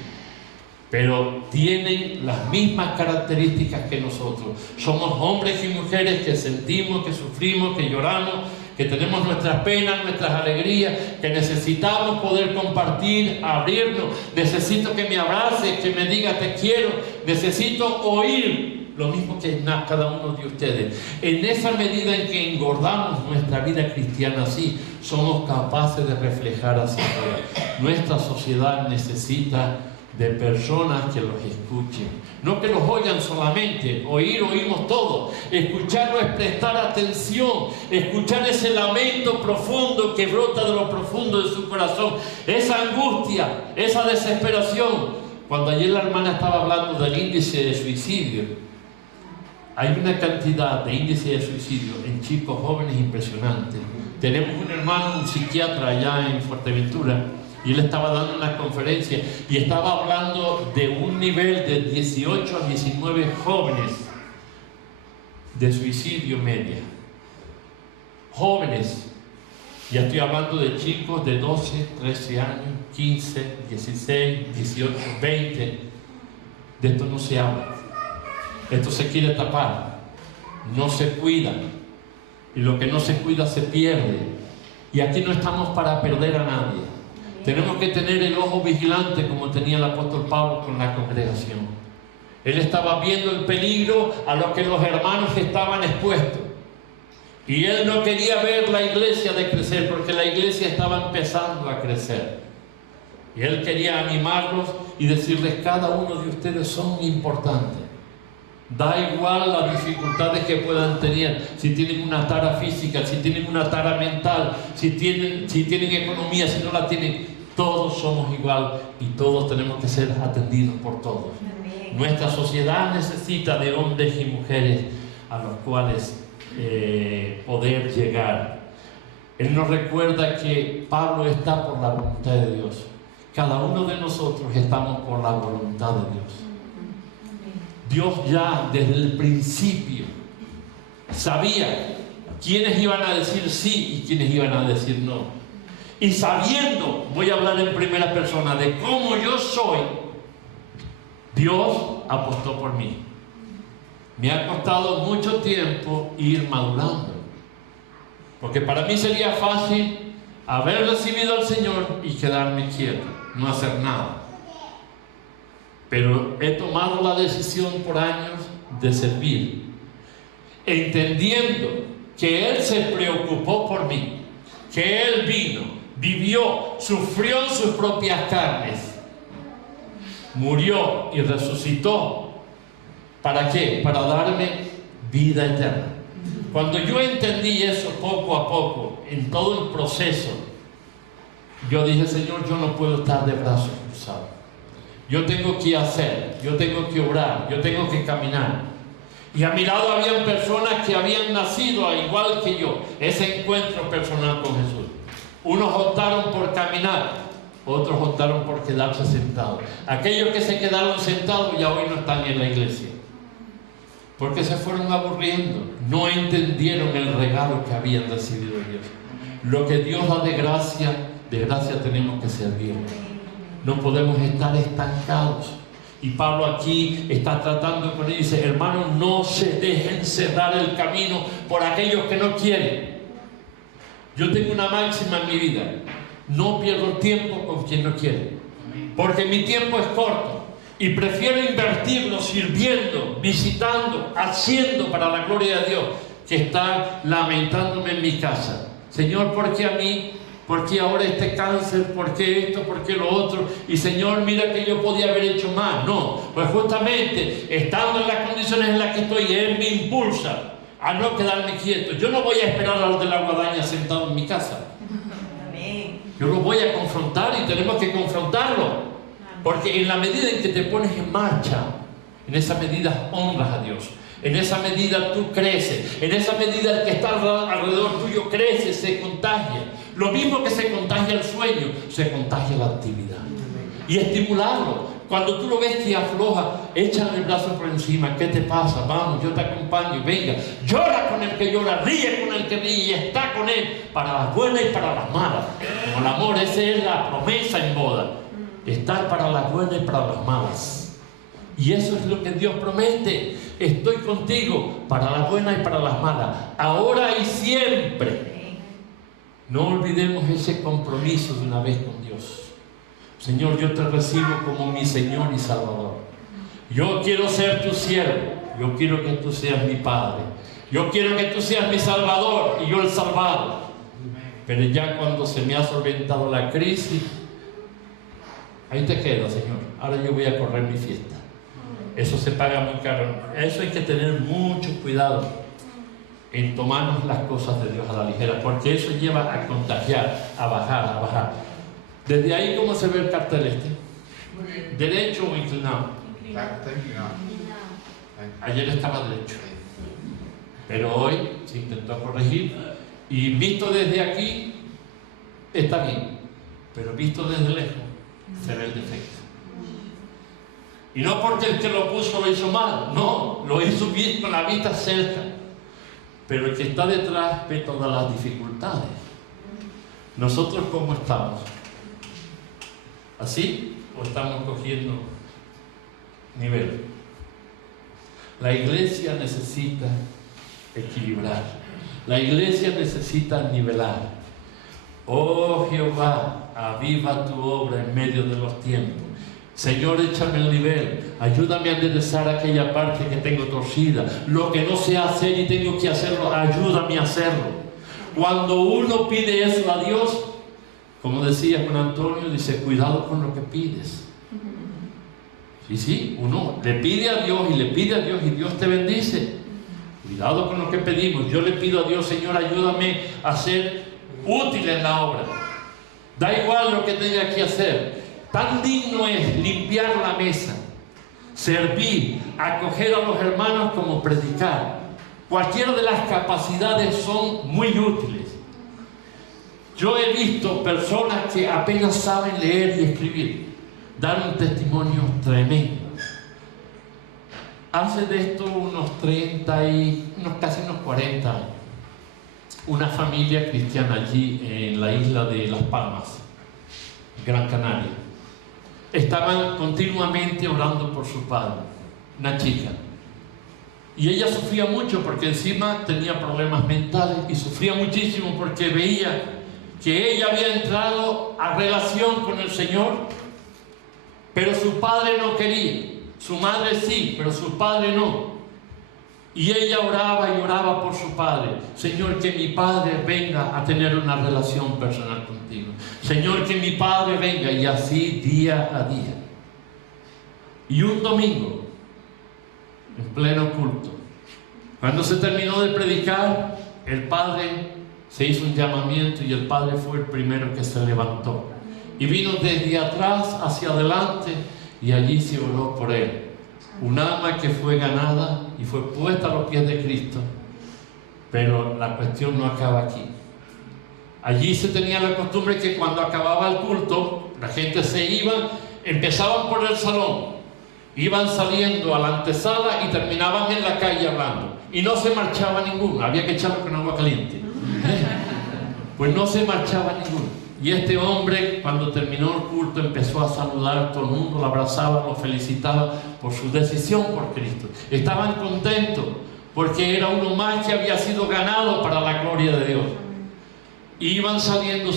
Pero tienen las mismas características que nosotros. Somos hombres y mujeres que sentimos, que sufrimos, que lloramos, que tenemos nuestras penas, nuestras alegrías, que necesitamos poder compartir, abrirnos. Necesito que me abraces, que me diga te quiero. Necesito oír lo mismo que cada uno de ustedes. En esa medida en que engordamos nuestra vida cristiana así, somos capaces de reflejar hacia afuera. Nuestra sociedad necesita de personas que los escuchen, no que los oigan solamente. Oímos todo. Escucharlo es prestar atención, escuchar ese lamento profundo que brota de lo profundo de su corazón, esa angustia, esa desesperación. Cuando ayer la hermana estaba hablando del índice de suicidio, hay una cantidad de índice de suicidio en chicos jóvenes impresionante. Tenemos un hermano, un psiquiatra allá en Fuerteventura, y él estaba dando una conferencia y estaba hablando de un nivel de 18 a 19 jóvenes de suicidio media. Jóvenes, ya estoy hablando de chicos de 12, 13 años, 15, 16, 18, 20. De esto no se habla. Esto se quiere tapar. No se cuida. Y lo que no se cuida se pierde. Y aquí no estamos para perder a nadie. Tenemos que tener el ojo vigilante como tenía el apóstol Pablo con la congregación. Él estaba viendo el peligro a lo que los hermanos estaban expuestos. Y él no quería ver la iglesia de crecer, porque la iglesia estaba empezando a crecer. Y él quería animarlos y decirles: cada uno de ustedes son importantes. Da igual las dificultades que puedan tener, si tienen una tara física, si tienen una tara mental, si tienen economía, si no la tienen, todos somos igual y todos tenemos que ser atendidos por todos. Amén. Nuestra sociedad necesita de hombres y mujeres a los cuales poder llegar. Él nos recuerda que Pablo está por la voluntad de Dios. Cada uno de nosotros estamos por la voluntad de Dios. Dios ya desde el principio sabía quiénes iban a decir sí y quiénes iban a decir no. Y sabiendo, voy a hablar en primera persona, de cómo yo soy, Dios apostó por mí. Me ha costado mucho tiempo ir madurando. Porque para mí sería fácil haber recibido al Señor y quedarme quieto, no hacer nada. Pero he tomado la decisión por años de servir, entendiendo que Él se preocupó por mí, que Él vino, vivió, sufrió en sus propias carnes, murió y resucitó. ¿Para qué? Para darme vida eterna. Cuando yo entendí eso poco a poco, en todo el proceso, yo dije: Señor, yo no puedo estar de brazos cruzados. Yo tengo que hacer, yo tengo que orar, yo tengo que caminar. Y a mi lado habían personas que habían nacido al igual que yo, ese encuentro personal con Jesús. Unos optaron por caminar, otros optaron por quedarse sentados. Aquellos que se quedaron sentados ya hoy no están en la iglesia, porque se fueron aburriendo, no entendieron el regalo que habían recibido de Dios. Lo que Dios da de gracia tenemos que servir. No podemos estar estancados. Y Pablo aquí está tratando con él y dice: hermanos, no se dejen cerrar el camino por aquellos que no quieren. Yo tengo una máxima en mi vida: no pierdo tiempo con quien no quiere, porque mi tiempo es corto. Y prefiero invertirlo sirviendo, visitando, haciendo para la gloria de Dios, que estar lamentándome en mi casa. Señor, ¿por qué a mí? ¿Por qué ahora este cáncer? ¿Por qué esto? ¿Por qué lo otro? Y Señor, mira que yo podía haber hecho más. No, pues justamente estando en las condiciones en las que estoy, Él me impulsa a no quedarme quieto. Yo no voy a esperar al de la guadaña sentado en mi casa. Yo lo voy a confrontar y tenemos que confrontarlo. Porque en la medida en que te pones en marcha, en esa medida honras a Dios. En esa medida tú creces. En esa medida el que está alrededor tuyo crece, se contagia. Lo mismo que se contagia el sueño, se contagia la actividad. Y estimularlo. Cuando tú lo ves que afloja, échale el brazo por encima. ¿Qué te pasa? Vamos, yo te acompaño. Venga, llora con el que llora, ríe con el que ríe y está con él para las buenas y para las malas. Como el amor, esa es la promesa en boda. Estar para las buenas y para las malas. Y eso es lo que Dios promete. Estoy contigo para las buenas y para las malas, ahora y siempre. No olvidemos ese compromiso de una vez con Dios. Señor, yo te recibo como mi Señor y Salvador. Yo quiero ser tu siervo. Yo quiero que tú seas mi Padre. Yo quiero que tú seas mi Salvador y yo el salvado. Pero ya cuando se me ha solventado la crisis, ahí te quedas, Señor. Ahora yo voy a correr mi fiesta. Eso se paga muy caro. Eso hay que tener mucho cuidado en tomarnos las cosas de Dios a la ligera, porque eso lleva a contagiar, a bajar. Desde ahí, ¿cómo se ve el cartel este? ¿Derecho o inclinado? Ayer estaba derecho, pero hoy se intentó corregir y visto desde aquí está bien. pero visto desde lejos se ve el defecto. Y no porque el que lo puso lo hizo mal, no, lo hizo bien con la vista cerca, pero el que está detrás ve todas las dificultades. ¿Nosotros cómo estamos? ¿Así o estamos cogiendo nivel? La iglesia necesita equilibrar, la iglesia necesita nivelar. Oh Jehová, aviva tu obra en medio de los tiempos. Señor, échame el nivel, ayúdame a enderezar aquella parte que tengo torcida. Lo que no sé hacer y tengo que hacerlo, ayúdame a hacerlo. Cuando uno pide eso a Dios, como decía Juan Antonio, dice, cuidado con lo que pides. Sí, uno le pide a Dios y le pide a Dios y Dios te bendice. Cuidado con lo que pedimos. Yo le pido a Dios, Señor, ayúdame a ser útil en la obra. Da igual lo que tenga que hacer. Tan digno es limpiar la mesa, servir, acoger a los hermanos como predicar. Cualquiera de las capacidades son muy útiles. Yo he visto personas que apenas saben leer y escribir dar un testimonio tremendo. Hace de esto unos 30 y casi unos 40 años, una familia cristiana allí en la isla de Las Palmas, Gran Canaria, estaban continuamente orando por su padre, una chica, y ella sufría mucho porque encima tenía problemas mentales y sufría muchísimo porque veía que ella había entrado a relación con el Señor, pero su padre no quería. Su madre sí, pero su padre no. Y ella oraba y oraba por su padre. Señor, que mi padre venga a tener una relación personal contigo. Señor, que mi padre venga. Y así día a día. Y un domingo, en pleno culto, cuando se terminó de predicar, el padre se hizo un llamamiento y el padre fue el primero que se levantó. Y vino desde atrás hacia adelante y allí se oró por él. Un alma que fue ganada y fue puesta a los pies de Cristo. Pero la cuestión no acaba aquí. Allí se tenía la costumbre que cuando acababa el culto, la gente se iba, empezaban por el salón, iban saliendo a la antesala y terminaban en la calle hablando. Y no se marchaba ninguno, había que echarlo con agua caliente. Pues no se marchaba ninguno. Y este hombre, cuando terminó el culto, empezó a saludar, todo el mundo lo abrazaba, lo felicitaba por su decisión por Cristo. Estaban contentos porque era uno más que había sido ganado para la gloria de Dios. Y iban saliendo,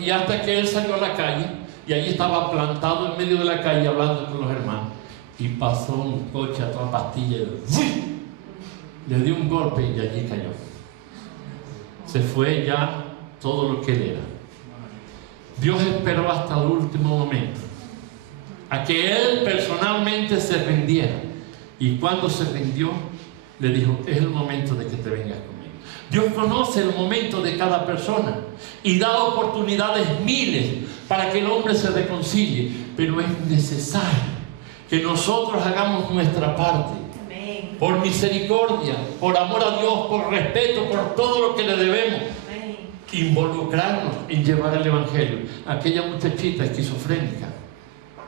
y hasta que él salió a la calle, y allí estaba plantado en medio de la calle hablando con los hermanos. Y pasó un coche a toda pastilla y le dio un golpe y allí cayó. Se fue ya todo lo que él era. Dios esperó hasta el último momento a que él personalmente se rindiera, y cuando se rindió le dijo, es el momento de que te vengas conmigo. Dios conoce el momento de cada persona y da oportunidades miles para que el hombre se reconcilie, pero es necesario que nosotros hagamos nuestra parte. Amén. Por misericordia, por amor a Dios, por respeto, por todo lo que le debemos. Involucrarnos en llevar el Evangelio. Aquella muchachita esquizofrénica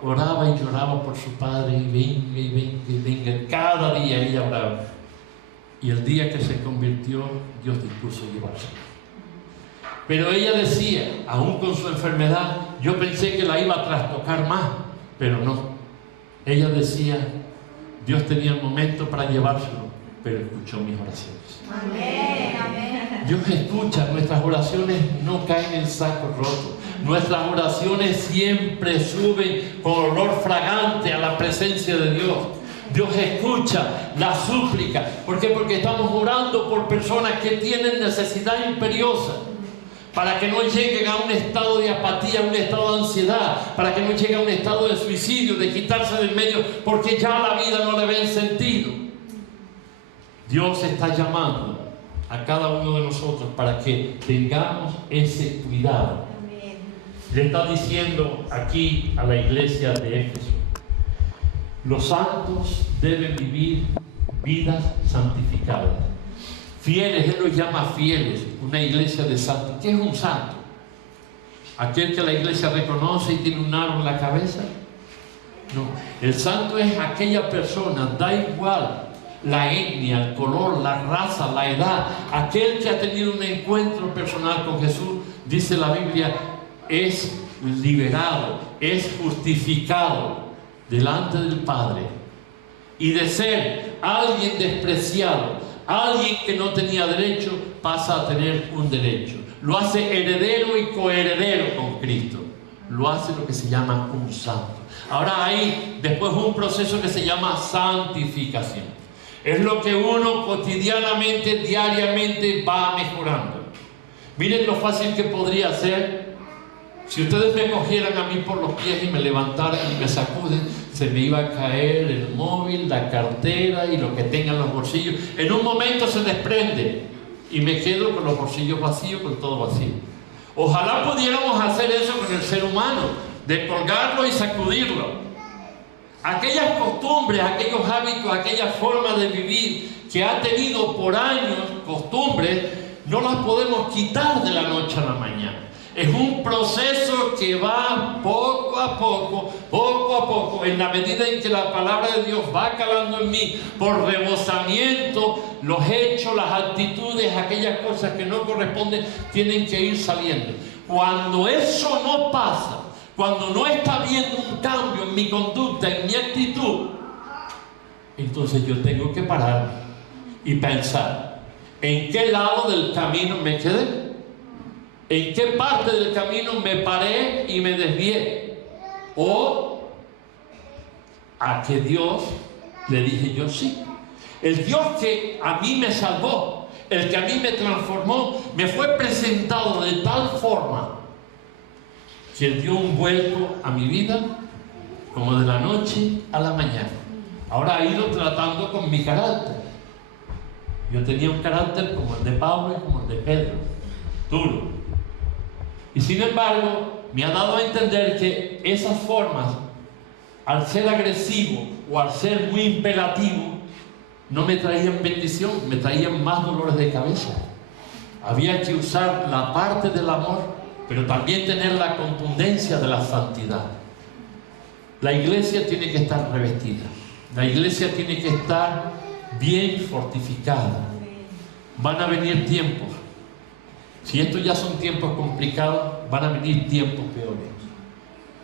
oraba y lloraba por su padre, y venga, y venga, y venga. Cada día ella oraba. Y el día que se convirtió, Dios dispuso llevársela. Pero ella decía, aún con su enfermedad, yo pensé que la iba a trastocar más, pero no. Ella decía, Dios tenía el momento para llevárselo, pero escuchó mis oraciones. Amén, amén. Dios escucha, nuestras oraciones no caen en saco roto. Nuestras oraciones siempre suben con olor fragante a la presencia de Dios. Dios escucha la súplica. ¿Por qué? Porque estamos orando por personas que tienen necesidad imperiosa, para que no lleguen a un estado de apatía, a un estado de ansiedad, para que no lleguen a un estado de suicidio, de quitarse del medio, porque ya la vida no le ven sentido. Dios está llamando a cada uno de nosotros para que tengamos ese cuidado. Amén. Le está diciendo aquí a la iglesia de Éfeso, los santos deben vivir vidas santificadas. Fieles, él los llama fieles, una iglesia de santos. ¿Qué es un santo? aquel que la iglesia reconoce y tiene un aro en la cabeza. No, el santo es aquella persona, da igual la etnia, el color, la raza, la edad, aquel que ha tenido un encuentro personal con Jesús, dice la Biblia, es liberado, es justificado delante del Padre. Y de ser alguien despreciado, alguien que no tenía derecho, pasa a tener un derecho. Lo hace heredero y coheredero con Cristo. Lo hace lo que se llama un santo. Ahora hay después un proceso que se llama santificación. Es lo que uno cotidianamente, diariamente va mejorando. Miren lo fácil que podría ser. Si ustedes me cogieran a mí por los pies y me levantaran y me sacuden, se me iba a caer el móvil, la cartera y lo que tenga en los bolsillos. En un momento se desprende y me quedo con los bolsillos vacíos, con todo vacío. Ojalá pudiéramos hacer eso con el ser humano, de colgarlo y sacudirlo. Aquellas costumbres, aquellos hábitos, aquella forma de vivir que ha tenido por años, costumbres, no las podemos quitar de la noche a la mañana. Es un proceso que va poco a poco, en la medida en que la palabra de Dios va calando en mí, por rebosamiento, los hechos, las actitudes, aquellas cosas que no corresponden, tienen que ir saliendo. Cuando eso no pasa, cuando no está habiendo un cambio en mi conducta, en mi actitud, entonces yo tengo que parar y pensar, ¿en qué lado del camino me quedé? ¿En qué parte del camino me paré y me desvié? ¿O a que Dios le dije yo sí? El Dios que a mí me salvó, el que a mí me transformó, me fue presentado de tal forma que dio un vuelco a mi vida como de la noche a la mañana. Ahora ha ido tratando con mi carácter. Yo tenía un carácter como el de Pablo y como el de Pedro, duro. Y sin embargo, me ha dado a entender que esas formas, al ser agresivo o al ser muy imperativo, no me traían bendición, me traían más dolores de cabeza. Había que usar la parte del amor, pero también tener la contundencia de la santidad. La iglesia tiene que estar revestida. La iglesia tiene que estar bien fortificada. Van a venir tiempos. Si estos ya son tiempos complicados, van a venir tiempos peores.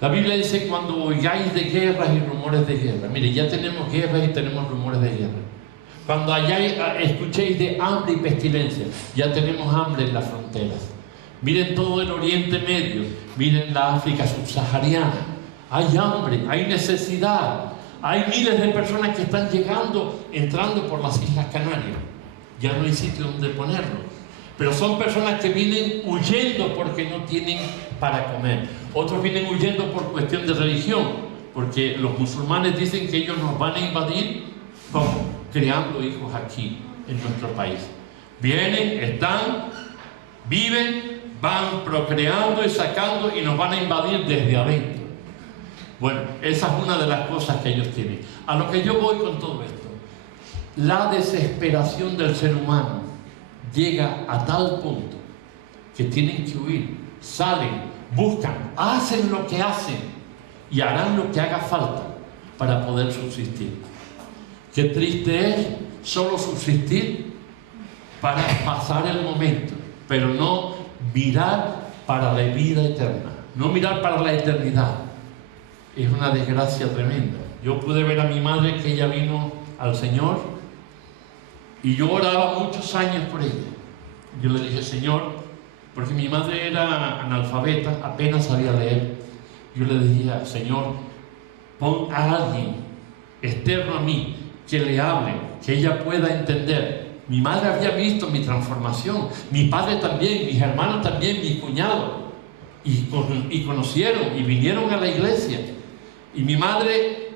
La Biblia dice, cuando oigáis de guerras y rumores de guerra. Mire, ya tenemos guerras y tenemos rumores de guerra. Cuando escuchéis de hambre y pestilencia, ya tenemos hambre en las fronteras. Miren todo el Oriente Medio, miren la África subsahariana. Hay hambre, hay necesidad. Hay miles de personas que están llegando, entrando por las Islas Canarias. Ya no hay sitio donde ponerlo. Pero son personas que vienen huyendo porque no tienen para comer. Otros vienen huyendo por cuestión de religión, porque los musulmanes dicen que ellos nos van a invadir como creando hijos aquí en nuestro país. Vienen, están, viven, van procreando y sacando y nos van a invadir desde adentro. Bueno, esa es una de las cosas que ellos tienen. A lo que yo voy con todo esto, la desesperación del ser humano llega a tal punto que tienen que huir, salen, buscan, hacen lo que hacen y harán lo que haga falta para poder subsistir. Qué triste es solo subsistir para pasar el momento, pero no mirar para la vida eterna, no mirar para la eternidad. Es una desgracia tremenda. Yo pude ver a mi madre que ella vino al Señor y yo oraba muchos años por ella. Yo le dije, Señor, porque mi madre era analfabeta, apenas sabía leer. Yo le decía, Señor, pon a alguien externo a mí que le hable, que ella pueda entender. Mi madre había visto mi transformación, mi padre también, mis hermanos también, mis cuñados, y conocieron y vinieron a la iglesia. Y mi madre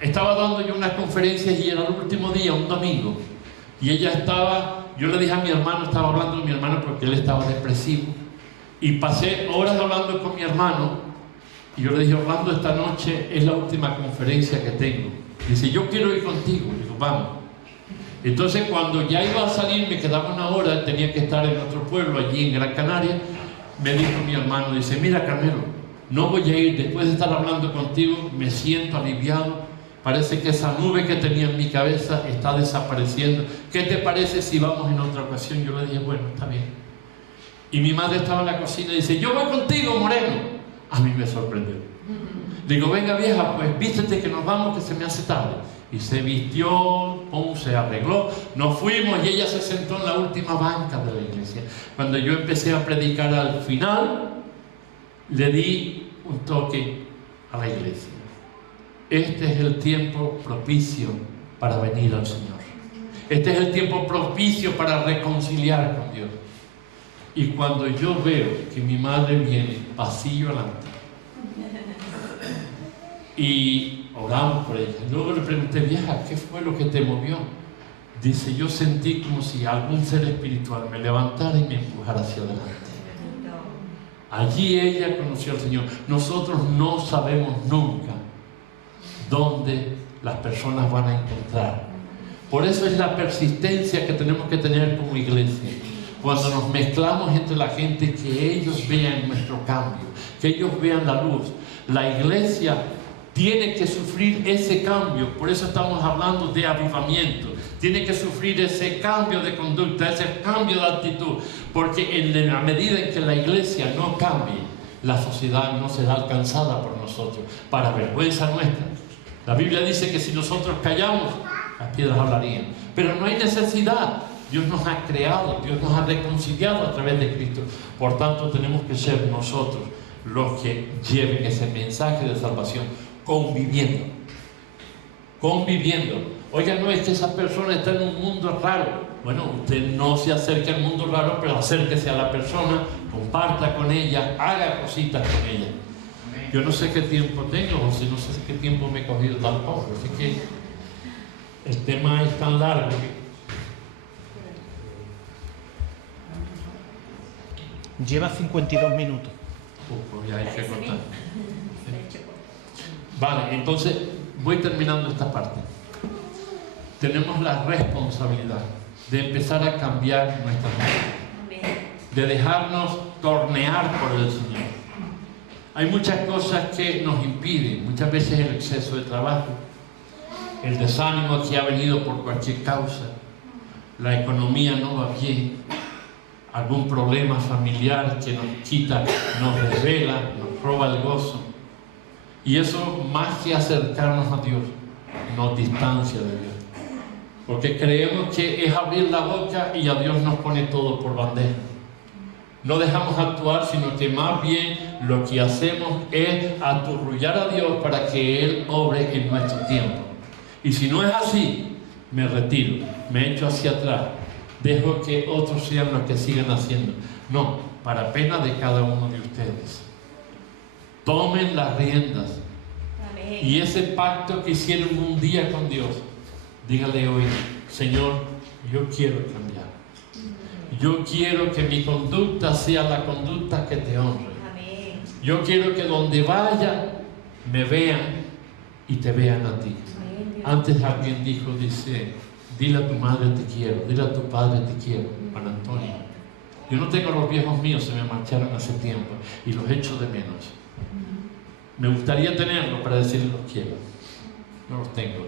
estaba dando yo unas conferencias y era el último día, un domingo. Y ella estaba, yo le dije a mi hermano, estaba hablando con mi hermano porque él estaba depresivo. Y pasé horas hablando con mi hermano. Y yo le dije, Orlando, esta noche es la última conferencia que tengo. Dice, yo quiero ir contigo. Digo, vamos. Entonces, cuando ya iba a salir, me quedaba una hora, tenía que estar en otro pueblo, allí en Gran Canaria. me dijo mi hermano, dice, mira Carmelo, no voy a ir, después de estar hablando contigo, me siento aliviado, parece que esa nube que tenía en mi cabeza está desapareciendo. ¿Qué te parece si vamos en otra ocasión? Yo le dije, bueno, está bien. Y mi madre estaba en la cocina y dice, yo voy contigo, Moreno. A mí me sorprendió. Digo, venga vieja, pues vístete que nos vamos, que se me hace tarde. Y se vistió, se arregló, nos fuimos y ella se sentó en la última banca de la iglesia. Cuando yo empecé a predicar al final, le di un toque a la iglesia. Este es el tiempo propicio para venir al Señor. Este es el tiempo propicio para reconciliar con Dios. Y cuando yo veo que mi madre viene pasillo adelante y oramos por ella, luego le pregunté, vieja, ¿qué fue lo que te movió? Dice, yo sentí como si algún ser espiritual me levantara y me empujara hacia adelante. Allí ella conoció al Señor. Nosotros no sabemos nunca dónde las personas van a encontrar. Por eso es la persistencia que tenemos que tener como iglesia. Cuando nos mezclamos entre la gente, que ellos vean nuestro cambio, que ellos vean la luz. La iglesia tiene que sufrir ese cambio, por eso estamos hablando de avivamiento. Tiene que sufrir ese cambio de conducta, ese cambio de actitud, porque en la medida en que la iglesia no cambie, la sociedad no será alcanzada por nosotros, para vergüenza nuestra. La Biblia dice que si nosotros callamos, las piedras hablarían, pero no hay necesidad. Dios nos ha creado, Dios nos ha reconciliado a través de Cristo. Por tanto, tenemos que ser nosotros los que lleven ese mensaje de salvación, conviviendo. Oiga, no es que esa persona está en un mundo raro. Bueno, usted no se acerque al mundo raro, pero acérquese a la persona, comparta con ella, haga cositas con ella. Yo no sé qué tiempo tengo, o si no sé qué tiempo me he cogido tampoco, así que el tema es tan largo que... Lleva 52 minutos. Pues ya hay que contar. Vale, entonces voy terminando esta parte. Tenemos la responsabilidad de empezar a cambiar nuestras vidas, de dejarnos tornear por el Señor. Hay muchas cosas que nos impiden, muchas veces el exceso de trabajo, el desánimo que ha venido por cualquier causa, la economía no va bien, algún problema familiar que nos quita, nos desvela, nos roba el gozo. Y eso, más que acercarnos a Dios, nos distancia de Dios. Porque creemos que es abrir la boca y a Dios nos pone todo por bandeja. No dejamos actuar, sino que más bien lo que hacemos es aturrullar a Dios para que Él obre en nuestro tiempo. Y si no es así, me retiro, me echo hacia atrás, dejo que otros sean los que sigan haciendo. No, para pena de cada uno de ustedes. Tomen las riendas. Amén. Y ese pacto que hicieron un día con Dios, dígale hoy, Señor, yo quiero cambiar. Yo quiero que mi conducta sea la conducta que te honre. Amén. Yo quiero que donde vaya me vean y te vean a ti. Amén. Antes alguien dice, dile a tu madre te quiero, dile a tu padre te quiero, Juan Antonio. Yo no tengo los viejos míos, se me marcharon hace tiempo y los echo de menos. Me gustaría tenerlos para decirles los quiero. No los tengo.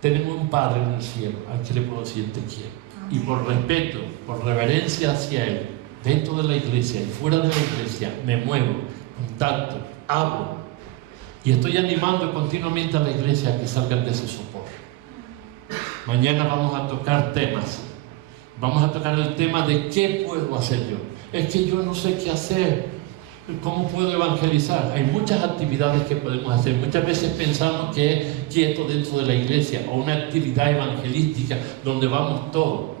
Tenemos un Padre en el cielo al que le puedo decir te quiero. Y por respeto, por reverencia hacia Él, dentro de la iglesia y fuera de la iglesia, me muevo, contacto, hablo. Y estoy animando continuamente a la iglesia a que salgan de ese sopor. Mañana vamos a tocar temas. Vamos a tocar el tema de qué puedo hacer yo. Es que yo no sé qué hacer. ¿Cómo puedo evangelizar? Hay muchas actividades que podemos hacer. Muchas veces pensamos que es quieto dentro de la iglesia o una actividad evangelística donde vamos todos.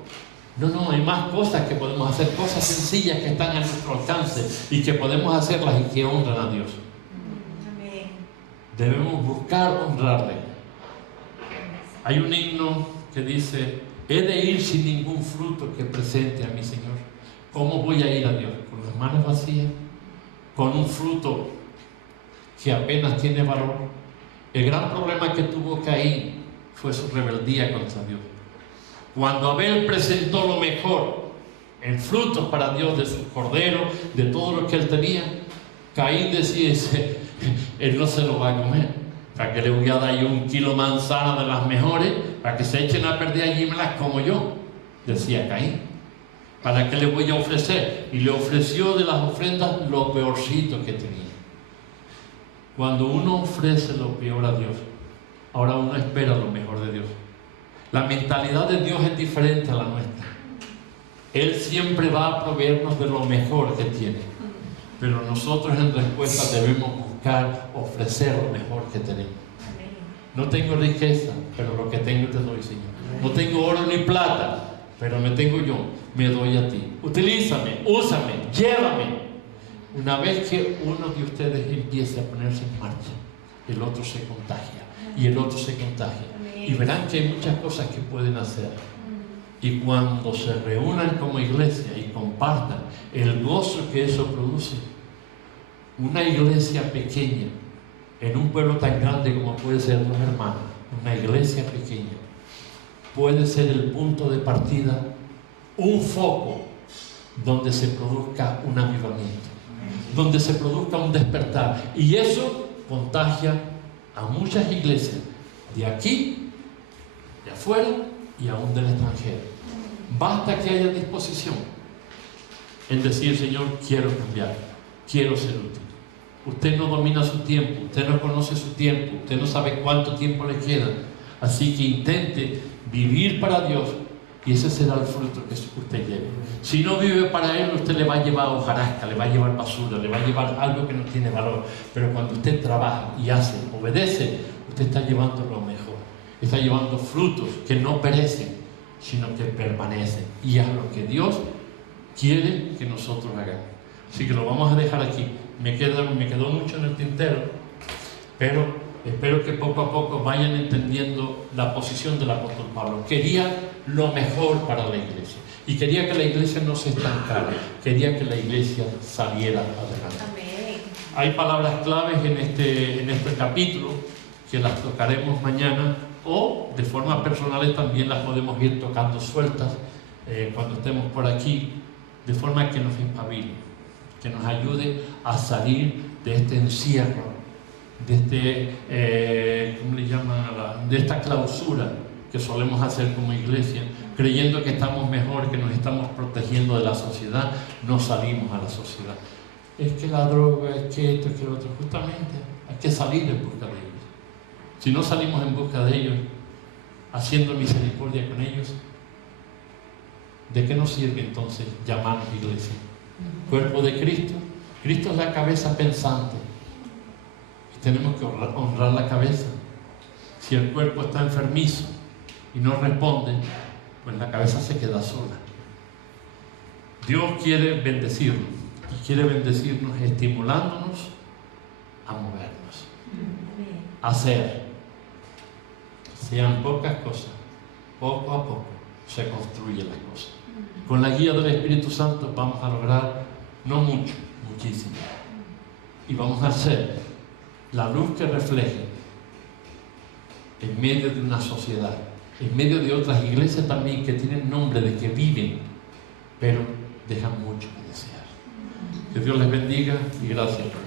No, hay más cosas que podemos hacer, cosas sencillas que están a nuestro alcance y que podemos hacerlas y que honran a Dios. Debemos buscar honrarle. Hay un himno que dice, he de ir sin ningún fruto que presente a mi Señor. ¿Cómo voy a ir a Dios? ¿Con las manos vacías? ¿Con un fruto que apenas tiene valor? El gran problema que tuvo Caín fue su rebeldía contra Dios. Cuando Abel presentó lo mejor, en frutos para Dios de sus corderos, de todo lo que él tenía. Caín decía, él no se lo va a comer. ¿Para qué le voy a dar yo 1 kilo de manzana de las mejores? Para que se echen a perder allí y me las como yo, decía Caín. ¿Para qué le voy a ofrecer? Y le ofreció de las ofrendas lo peorcito que tenía. Cuando uno ofrece lo peor a Dios, ahora uno espera lo mejor de Dios. La mentalidad de Dios es diferente a la nuestra. Él siempre va a proveernos de lo mejor que tiene. Pero nosotros en respuesta debemos buscar ofrecer lo mejor que tenemos. No tengo riqueza, pero lo que tengo te doy, Señor. No tengo oro ni plata, pero me tengo yo, me doy a ti. Utilízame, úsame, llévame. Una vez que uno de ustedes empiece a ponerse en marcha, el otro se contagia y el otro se contagia. Y verán que hay muchas cosas que pueden hacer. Y cuando se reúnan como iglesia y compartan el gozo que eso produce, una iglesia pequeña en un pueblo tan grande como puede ser Dos Hermanos, una iglesia pequeña, puede ser el punto de partida, un foco donde se produzca un avivamiento, donde se produzca un despertar. Y eso contagia a muchas iglesias de aquí, de afuera y aún del extranjero. Basta que haya disposición en decir, Señor, quiero cambiar, quiero ser útil. Usted no domina su tiempo, usted no conoce su tiempo, usted no sabe cuánto tiempo le queda. Así que intente vivir para Dios y ese será el fruto que usted lleve. Si no vive para Él, usted le va a llevar hojarasca, le va a llevar basura, le va a llevar algo que no tiene valor. Pero cuando usted trabaja y hace, obedece, usted está llevando lo mejor. Está llevando frutos que no perecen, sino que permanecen. Y es lo que Dios quiere que nosotros hagamos. Así que lo vamos a dejar aquí. Me quedó mucho en el tintero, pero espero que poco a poco vayan entendiendo la posición del apóstol Pablo. Quería lo mejor para la iglesia y quería que la iglesia no se estancara, quería que la iglesia saliera adelante. Amén. Hay palabras claves en este capítulo que las tocaremos mañana, o de forma personal también las podemos ir tocando sueltas cuando estemos por aquí, de forma que nos espabile, que nos ayude a salir de este encierro, de ¿cómo le llaman? De esta clausura que solemos hacer como iglesia, creyendo que estamos mejor, que nos estamos protegiendo de la sociedad. No salimos a la sociedad. Es que la droga, es que esto, es que lo otro. Justamente hay que salir en busca de ellos. Si no salimos en busca de ellos, haciendo misericordia con ellos, ¿de qué nos sirve entonces llamarnos iglesia? Cuerpo de Cristo. Cristo es la cabeza pensante y tenemos que honrar la cabeza. Si el cuerpo está enfermizo y no responde, pues la cabeza se queda sola. Dios quiere bendecirnos y quiere bendecirnos estimulándonos a movernos, a hacer. Sean pocas cosas, poco a poco se construye la cosa. Con la guía del Espíritu Santo vamos a lograr no mucho, muchísimo. Y vamos a ser la luz que refleje en medio de una sociedad, en medio de otras iglesias también que tienen nombre de que viven, pero dejan mucho que desear. Que Dios les bendiga y gracias por